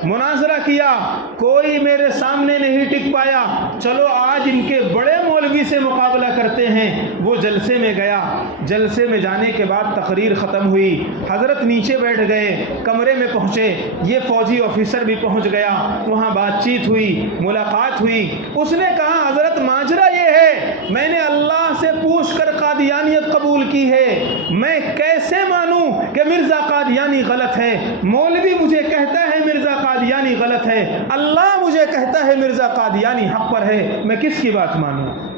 مناظرہ کیا، کوئی میرے سامنے نہیں ٹک پایا، چلو آج ان کے بڑے مولوی سے مقابلہ کرتے ہیں۔ وہ جلسے میں گیا، جلسے میں جانے کے بعد تقریر ختم ہوئی، حضرت نیچے بیٹھ گئے، کمرے میں پہنچے، یہ فوجی آفیسر بھی پہنچ گیا، وہاں بات چیت ہوئی، ملاقات ہوئی۔ اس نے کہا حضرت ماجرا یہ ہے، میں نے اللہ سے پوچھ کر قادیانیت قبول کی ہے، میں کیسے مانوں کہ مرزا قادیانی غلط ہے؟ مولوی مجھے کہتا ہے مرزا قادیانی غلط ہے، اللہ مجھے کہتا ہے مرزا قادیانی حق پر ہے، میں کس کی بات مانوں؟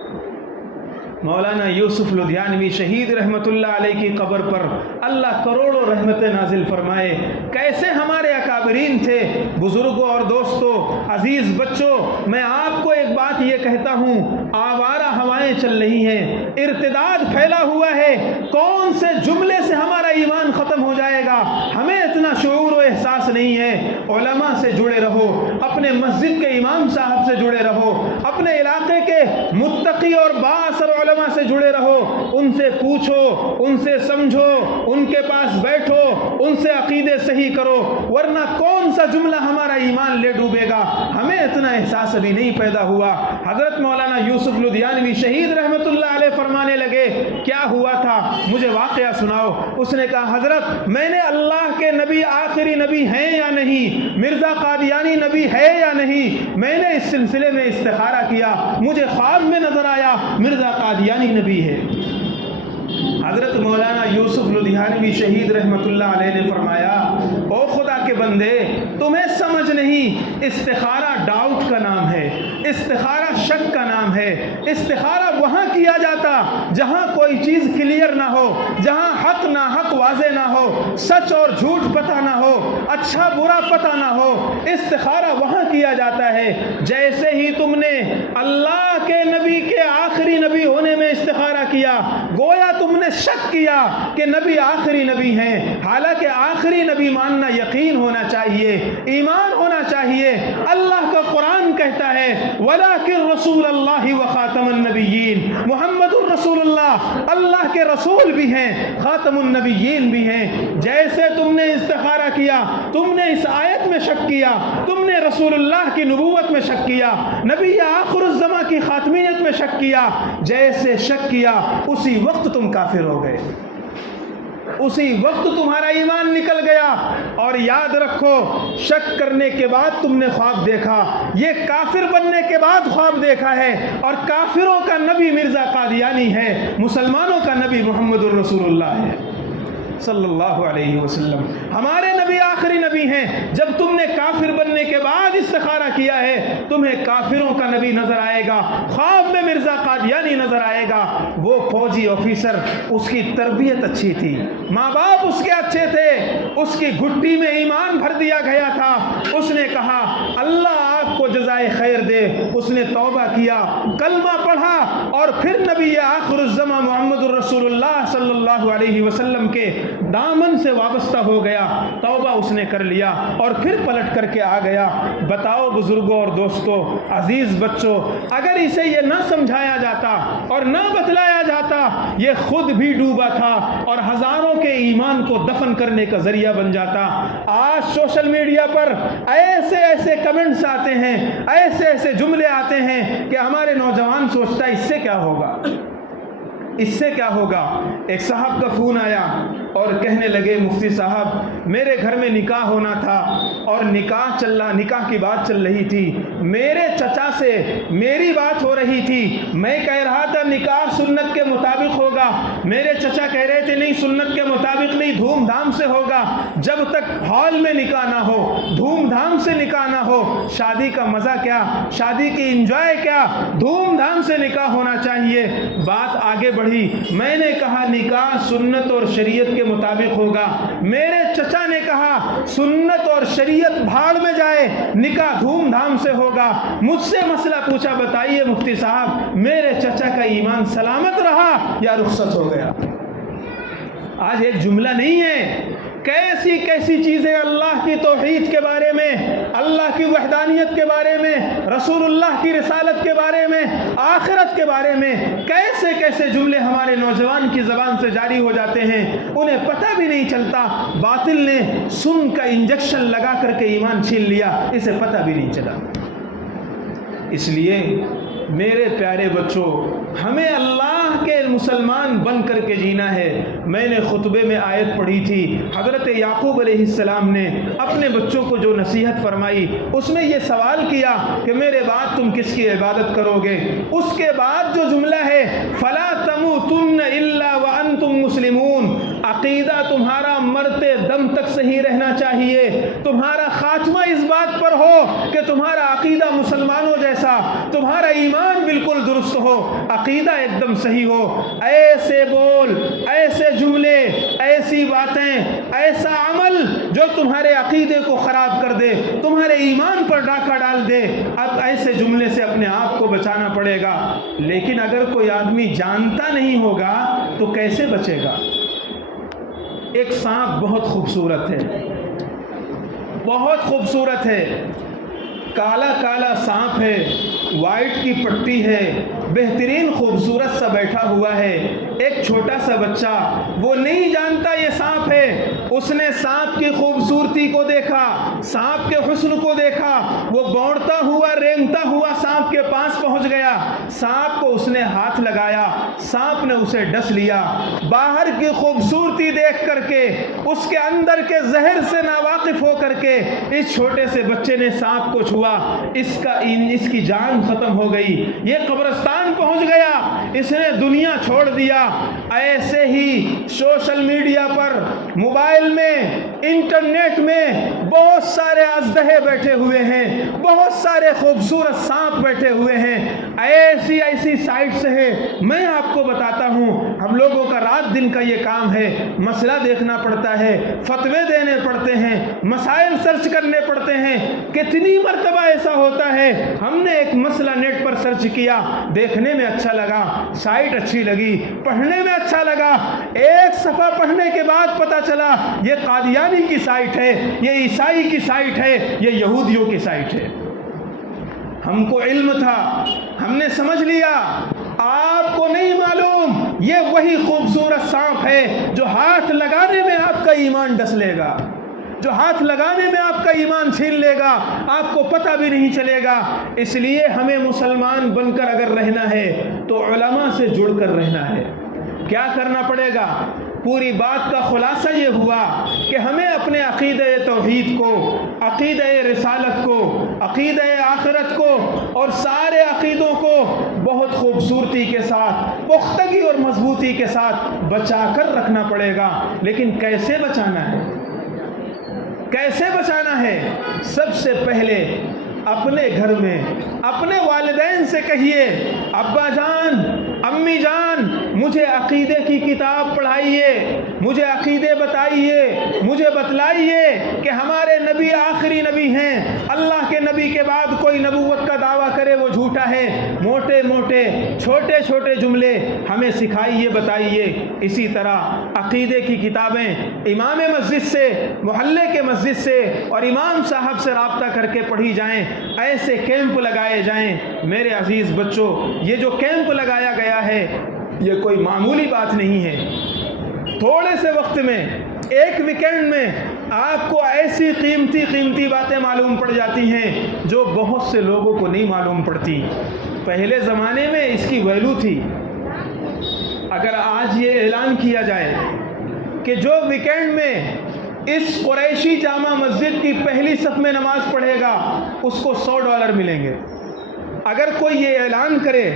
مولانا یوسف لدھیانوی شہید رحمت اللہ علیہ کی قبر پر اللہ کروڑوں رحمتیں نازل فرمائے۔ کیسے ہمارے اکابرین تھے۔ بزرگوں اور دوستوں، عزیز بچوں، میں آپ کو ایک بات یہ کہتا ہوں، آوارہ ہوائیں چل رہی ہیں، ارتداد پھیلا ہوا ہے، کون سے جملے سے ہمارا ایمان ختم ہو جائے گا ہمیں اتنا شعور و احساس نہیں ہے۔ علماء سے جڑے رہو، اپنے مسجد کے امام صاحب سے جڑے رہو، اپنے علاقے کے متقی اور بااثر علماء سے جڑے رہو، ان سے پوچھو، ان سے سمجھو، ان کے پاس بیٹھو، ان سے عقیدے صحیح کرو، ورنہ کون سا جملہ ہمارا ایمان لے ڈوبے گا ہمیں اتنا احساس ابھی نہیں پیدا ہوا۔ حضرت مولانا یوسف لدھیانوی شہید رحمت اللہ علیہ فرمانے لگے کیا ہوا تھا مجھے واقعہ سناؤ۔ اس نے کہا حضرت میں نے اللہ کے نبی آخری نبی ہیں یا نہیں، مرزا قادیانی نبی ہے یا نہیں، میں نے اس سلسلے میں استخارہ کیا، مجھے خواب میں نظر آیا مرزا قادیانی نبی ہے۔ حضرت مولانا یوسف لدھیانوی شہید رحمت اللہ علیہ نے فرمایا او خدا کے بندے تمہیں سمجھ نہیں، استخارہ ڈاؤٹ کا نام ہے، استخارہ شک کا نام ہے، استخارہ وہاں کیا جاتا جہاں کوئی چیز کلیئر نہ ہو، جہاں حق نہ حق واضح نہ ہو، سچ اور جھوٹ پتہ نہ ہو، اچھا برا پتہ نہ ہو، استخارہ وہاں کیا جاتا ہے۔ جیسے ہی تم نے اللہ کے نبی کے آخری نبی ہونے میں استخارہ کیا، گویا تم نے شک کیا کہ نبی آخری نبی ہیں، حالانکہ آخری نبی ماننا یقین ہونا چاہیے، ایمان ہونا چاہیے۔ اللہ کا قرآن کہتا ہے وَلَٰكِن رَسُولَ اللَّهِ وَخَاتَمَ النَّبِيِّينَ، محمد الرسول اللہ اللہ کے رسول بھی ہیں، خاتم النبیین بھی ہیں۔ جیسے تم نے استخارہ کیا، تم نے اس آیت میں شک کیا، تم نے رسول اللہ کی نبوت میں شک کیا، نبی آخر الزماں کی خاتمیت میں شک کیا، جیسے شک کیا اسی وقت تم کافر ہو گئے، اسی وقت تمہارا ایمان نکل گیا۔ اور یاد رکھو شک کرنے کے بعد تم نے خواب دیکھا، یہ کافر بننے کے بعد خواب دیکھا ہے، اور کافروں کا نبی مرزا قادیانی ہے، مسلمانوں کا نبی محمد الرسول اللہ ہے صلی اللہ علیہ وسلم۔ ہمارے نبی آخری نبی ہیں۔ جب تم نے کافر بننے کے بعد استخارہ کیا ہے، تمہیں کافروں کا نبی نظر آئے گا، خواب میں مرزا قادیانی نظر آئے گا۔ وہ فوجی آفیسر، اس کی تربیت اچھی تھی، ماں باپ اس کے اچھے تھے، اس کی گھٹی میں ایمان بھر دیا گیا تھا۔ اس نے کہا اللہ آپ کو جزائے خیر دے۔ اس نے توبہ کیا، کلمہ پڑھا، اور پھر نبی آخر الزماں محمد الرسول اللہ صلی اللہ علیہ وسلم کے دامن سے وابستہ ہو گیا۔ توبہ اس نے کر لیا اور پھر پلٹ کر کے آ گیا۔ بتاؤ بزرگوں اور دوستوں، عزیز بچوں، اگر اسے یہ نہ سمجھایا جاتا اور نہ بتلایا جاتا، یہ خود بھی ڈوبا تھا اور ہزاروں کے ایمان کو دفن کرنے کا ذریعہ بن جاتا۔ آج سوشل میڈیا پر ایسے ایسے کمنٹس آتے ہیں، ایسے ایسے جملے آتے ہیں کہ ہمارے نوجوان سوچتا ہے اس سے کیا ہوگا، اس سے کیا ہوگا۔ ایک صاحب کا فون آیا اور کہنے لگے مفتی صاحب میرے گھر میں نکاح ہونا تھا اور نکاح کی بات چل رہی تھی، میرے چچا سے میری بات ہو رہی تھی، میں کہہ رہا تھا نکاح سنت کے مطابق ہوگا، میرے چچا کہہ رہے تھے نہیں سنت کے مطابق نہیں، دھوم دھام سے ہوگا۔ جب تک ہال میں نکاح نہ ہو، دھوم دھام سے نکاح نہ ہو، شادی کا مزہ کیا، شادی کی انجوائے کیا، دھوم دھام سے نکاح ہونا چاہیے۔ بات آگے بڑھی، میں نے کہا نکاح سنت اور شریعت کے مطابق ہوگا، میرے چچا نے کہا سنت اور شریعت بھاڑ میں جائے، نکاح دھوم دھام سے ہوگا۔ مجھ سے مسئلہ پوچھا بتائیے مفتی صاحب میرے چچا کا ایمان سلامت رہا یا رخصت ہو گیا؟ آج ایک جملہ نہیں ہے، کیسی کیسی چیزیں اللہ کی توحید کے بارے میں، اللہ کی وحدانیت کے بارے میں، رسول اللہ کی رسالت کے بارے میں، آخرت کے بارے میں کیسے کیسے جملے ہمارے نوجوان کی زبان سے جاری ہو جاتے ہیں، انہیں پتہ بھی نہیں چلتا۔ باطل نے سن کا انجیکشن لگا کر کے ایمان چھین لیا، اسے پتہ بھی نہیں چلا۔ اس لیے میرے پیارے بچوں، ہمیں اللہ کے مسلمان بن کر کے جینا ہے۔ میں نے خطبے میں آیت پڑھی تھی، حضرت یعقوب علیہ السلام نے اپنے بچوں کو جو نصیحت فرمائی، اس میں یہ سوال کیا کہ میرے بعد تم کس کی عبادت کرو گے؟ اس کے بعد جو جملہ ہے فَلَا تَمُوتُنَّ إِلَّا وَأَنْتُمْ مُسْلِمُونَ، عقیدہ تمہارا مرتے دم تک صحیح رہنا چاہیے، تمہارا خاتمہ اس بات پر ہو کہ تمہارا عقیدہ مسلمانوں جیسا، تمہارا ایمان بالکل درست ہو، عقیدہ ایک دم صحیح ہو۔ ایسے بول، ایسے جملے، ایسی باتیں، ایسا عمل جو تمہارے عقیدے کو خراب کر دے، تمہارے ایمان پر ڈاکہ ڈال دے، اب ایسے جملے سے اپنے آپ کو بچانا پڑے گا۔ لیکن اگر کوئی آدمی جانتا نہیں ہوگا تو کیسے بچے گا؟ ایک سانپ بہت خوبصورت ہے، بہت خوبصورت ہے، کالا کالا سانپ ہے، وائٹ کی پٹی ہے، بہترین خوبصورت سا بیٹھا ہوا ہے۔ ایک چھوٹا سا بچہ وہ نہیں جانتا یہ سانپ ہے، اس نے سانپ کی خوبصورتی کو دیکھا، سانپ کے حسن کو دیکھا، وہ دوڑتا ہوا رینگتا ہوا سانپ کے پاس پہنچ گیا، سانپ کو اس نے ہاتھ لگایا، سانپ نے اسے ڈس لیا۔ باہر کی خوبصورتی دیکھ کر کے، اس کے اندر کے زہر سے ناواقف ہو کر کے اس چھوٹے سے بچے نے سانپ کو چھوا، اس کی جان ختم ہو گئی، یہ قبرستان پہنچ گیا، اس نے دنیا چھوڑ دیا۔ ایسے ہی سوشل میڈیا پر، موبائل میں، انٹرنیٹ میں بہت سارے اژدہے بیٹھے ہوئے ہیں، بہت سارے خوبصورت سانپ بیٹھے ہوئے ہیں، ایسی ایسی سائٹس ہیں۔ میں آپ کو بتاتا ہوں، ہم لوگوں کا رات دن کا یہ کام ہے، مسئلہ دیکھنا پڑتا ہے، فتوے دینے پڑتے ہیں، مسائل سرچ کرنے پڑتے ہیں۔ کتنی مرتبہ ایسا ہوتا ہے ہم نے ایک مسئلہ نیٹ پر سرچ کیا، دیکھنے میں اچھا لگا، سائٹ اچھی لگی، پڑھنے میں اچھا لگا، ایک صفحہ پڑھنے کے بعد پتہ چلا یہ قادیانی کی سائٹ ہے، یہ عیسائی کی سائٹ ہے، یہ یہودیوں کی سائٹ ہے۔ ہم کو علم تھا، ہم نے سمجھ لیا، آپ کو نہیں معلوم یہ وہی خوبصورت سانپ ہے جو ہاتھ لگانے میں آپ کا ایمان ڈس لے گا، جو ہاتھ لگانے میں آپ کا ایمان چھین لے گا، آپ کو پتہ بھی نہیں چلے گا۔ اس لیے ہمیں مسلمان بن کر اگر رہنا ہے تو علماء سے جڑ کر رہنا ہے۔ کیا کرنا پڑے گا؟ پوری بات کا خلاصہ یہ ہوا کہ ہمیں اپنے عقیدہ توحید کو، عقیدہ رسالت کو، عقیدہ آخرت کو اور سارے عقیدوں کو بہت بہت خوبصورتی کے ساتھ، پختگی اور مضبوطی کے ساتھ بچا کر رکھنا پڑے گا۔ لیکن کیسے بچانا ہے؟ کیسے بچانا ہے؟ سب سے پہلے اپنے گھر میں اپنے والدین سے کہیے، ابا جان، امی جان، مجھے عقیدے کی کتاب پڑھائیے، مجھے عقیدے بتائیے، مجھے بتلائیے کہ ہمارے نبی آخری نبی ہیں، اللہ کے نبی کے بعد کوئی نبوت کا دعویٰ کرے وہ جھوٹا ہے۔ موٹے موٹے چھوٹے چھوٹے جملے ہمیں سکھائیے، بتائیے۔ اسی طرح عقیدے کی کتابیں امام مسجد سے، محلے کے مسجد سے اور امام صاحب سے رابطہ کر کے پڑھی جائیں۔ ایسے کیمپ لگائے جائیں۔ میرے عزیز بچوں، یہ جو کیمپ لگایا گیا ہے یہ کوئی معمولی بات نہیں ہے۔ تھوڑے سے وقت میں، ایک ویکینڈ میں آپ کو ایسی قیمتی باتیں معلوم پڑ جاتی ہیں جو بہت سے لوگوں کو نہیں معلوم پڑتی۔ پہلے زمانے میں اس کی ویلیو تھی۔ اگر آج یہ اعلان کیا جائے کہ جو ویکینڈ میں اس قریشی جامع مسجد کی پہلی صف میں نماز پڑھے گا اس کو $100 ملیں گے، اگر کوئی یہ اعلان کرے،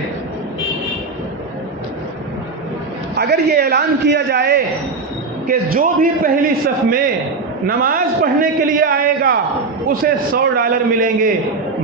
اگر یہ اعلان کیا جائے کہ جو بھی پہلی صف میں نماز پڑھنے کے لیے آئے گا اسے $100 ملیں گے،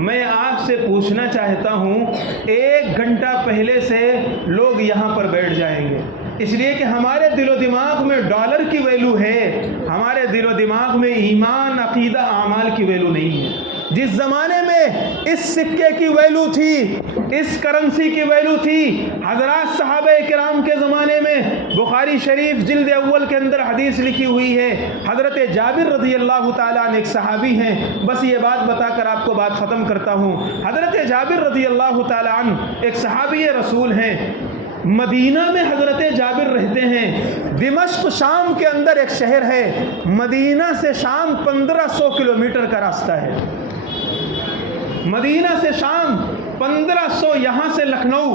میں آپ سے پوچھنا چاہتا ہوں 1 گھنٹہ پہلے سے لوگ یہاں پر بیٹھ جائیں گے، اس لیے کہ ہمارے دل و دماغ میں ڈالر کی ویلیو ہے، ہمارے دل و دماغ میں ایمان، عقیدہ، اعمال کی ویلیو نہیں ہے۔ جس زمانے میں اس سکے کی ویلیو تھی، اس کرنسی کی ویلیو تھی، حضرات صحابہ کرام کے زمانے میں بخاری شریف جلد اول کے اندر حدیث لکھی ہوئی ہے، حضرت جابر رضی اللہ تعالیٰ عنہ ایک صحابی ہیں، بس یہ بات بتا کر آپ کو بات ختم کرتا ہوں۔ حضرت جابر رضی اللہ تعالیٰ عنہ ایک صحابی رسول ہیں، مدینہ میں حضرت جابر رہتے ہیں، دمشق شام کے اندر ایک شہر ہے، مدینہ سے شام 1500 کلومیٹر کا راستہ ہے، مدینہ سے شام 1500، یہاں سے لکھنؤ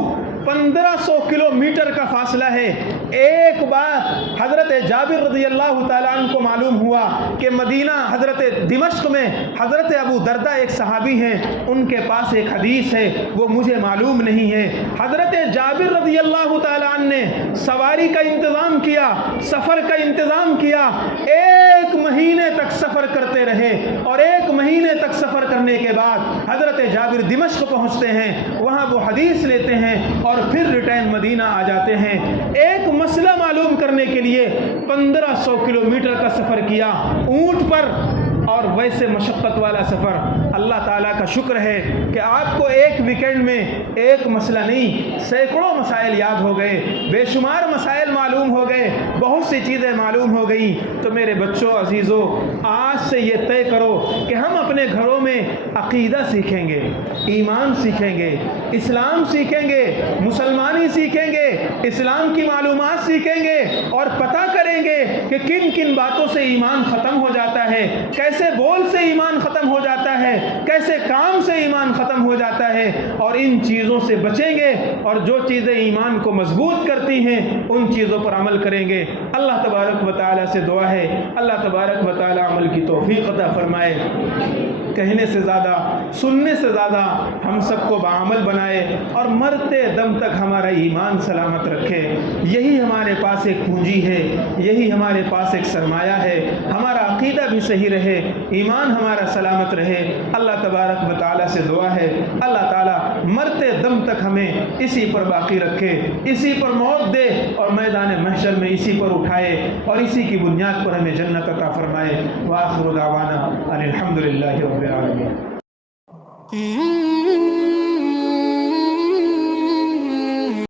1500 کلومیٹر کا فاصلہ ہے۔ ایک بات حضرت جابر رضی اللہ تعالیٰ عنہ کو معلوم ہوا کہ مدینہ حضرت دمشق میں حضرت ابو دردہ ایک صحابی ہیں، ان کے پاس ایک حدیث ہے، وہ مجھے معلوم نہیں ہے۔ حضرت جابر رضی اللہ تعالیٰ عنہ نے سواری کا انتظام کیا، سفر کا انتظام کیا، 1 مہینے تک سفر کرتے رہے، اور 1 مہینے تک سفر کرنے کے بعد حضرت جابر دمشق پہنچتے ہیں، وہاں وہ حدیث لیتے ہیں اور پھر ریٹرن مدینہ آ جاتے ہیں۔ ایک مسئلہ معلوم کرنے کے لیے 1500 کلومیٹر کا سفر کیا اونٹ پر، اور ویسے مشقت والا سفر۔ اللہ تعالیٰ کا شکر ہے کہ آپ کو ایک ویکینڈ میں ایک مسئلہ نہیں، سینکڑوں مسائل یاد ہو گئے، بے شمار مسائل معلوم ہو گئے، بہت سی چیزیں معلوم ہو گئیں۔ تو میرے بچوں عزیزوں، آج سے یہ طے کرو کہ ہم اپنے گھروں میں عقیدہ سیکھیں گے، ایمان سیکھیں گے، اسلام سیکھیں گے، مسلمانی سیکھیں گے، اسلام کی معلومات سیکھیں گے، اور پتہ کریں گے کہ کن کن باتوں سے ایمان ختم ہو جاتا ہے، کیسے بول سے ایمان ختم ہو جاتا ہے، کیسے کام سے ایمان ختم ہو جاتا ہے، اور ان چیزوں سے بچیں گے، اور جو چیزیں ایمان کو مضبوط کرتی ہیں ان چیزوں پر عمل کریں گے۔ اللہ تبارک و تعالیٰ سے دعا ہے اللہ تبارک و تعالیٰ عمل کی توفیق عطا فرمائے، کہنے سے زیادہ، سننے سے زیادہ ہم سب کو بعمل بنائے، اور مرتے دم تک ہمارا ایمان سلامت رکھے۔ یہی ہمارے پاس ایک پونجی ہے، یہی ہمارے پاس ایک سرمایہ ہے، ہمارا عقیدہ بھی صحیح رہے، ایمان ہمارا سلامت رہے۔ اللہ تبارک و تعالیٰ سے دعا ہے اللہ تعالیٰ مرتے دم تک ہمیں اسی پر باقی رکھے، اسی پر موت دے، اور میدان محشر میں اسی پر اٹھائے، اور اسی کی بنیاد پر ہمیں جنت عطا فرمائے۔ وآخر دعوانا ان الحمد للہ رب العالمین۔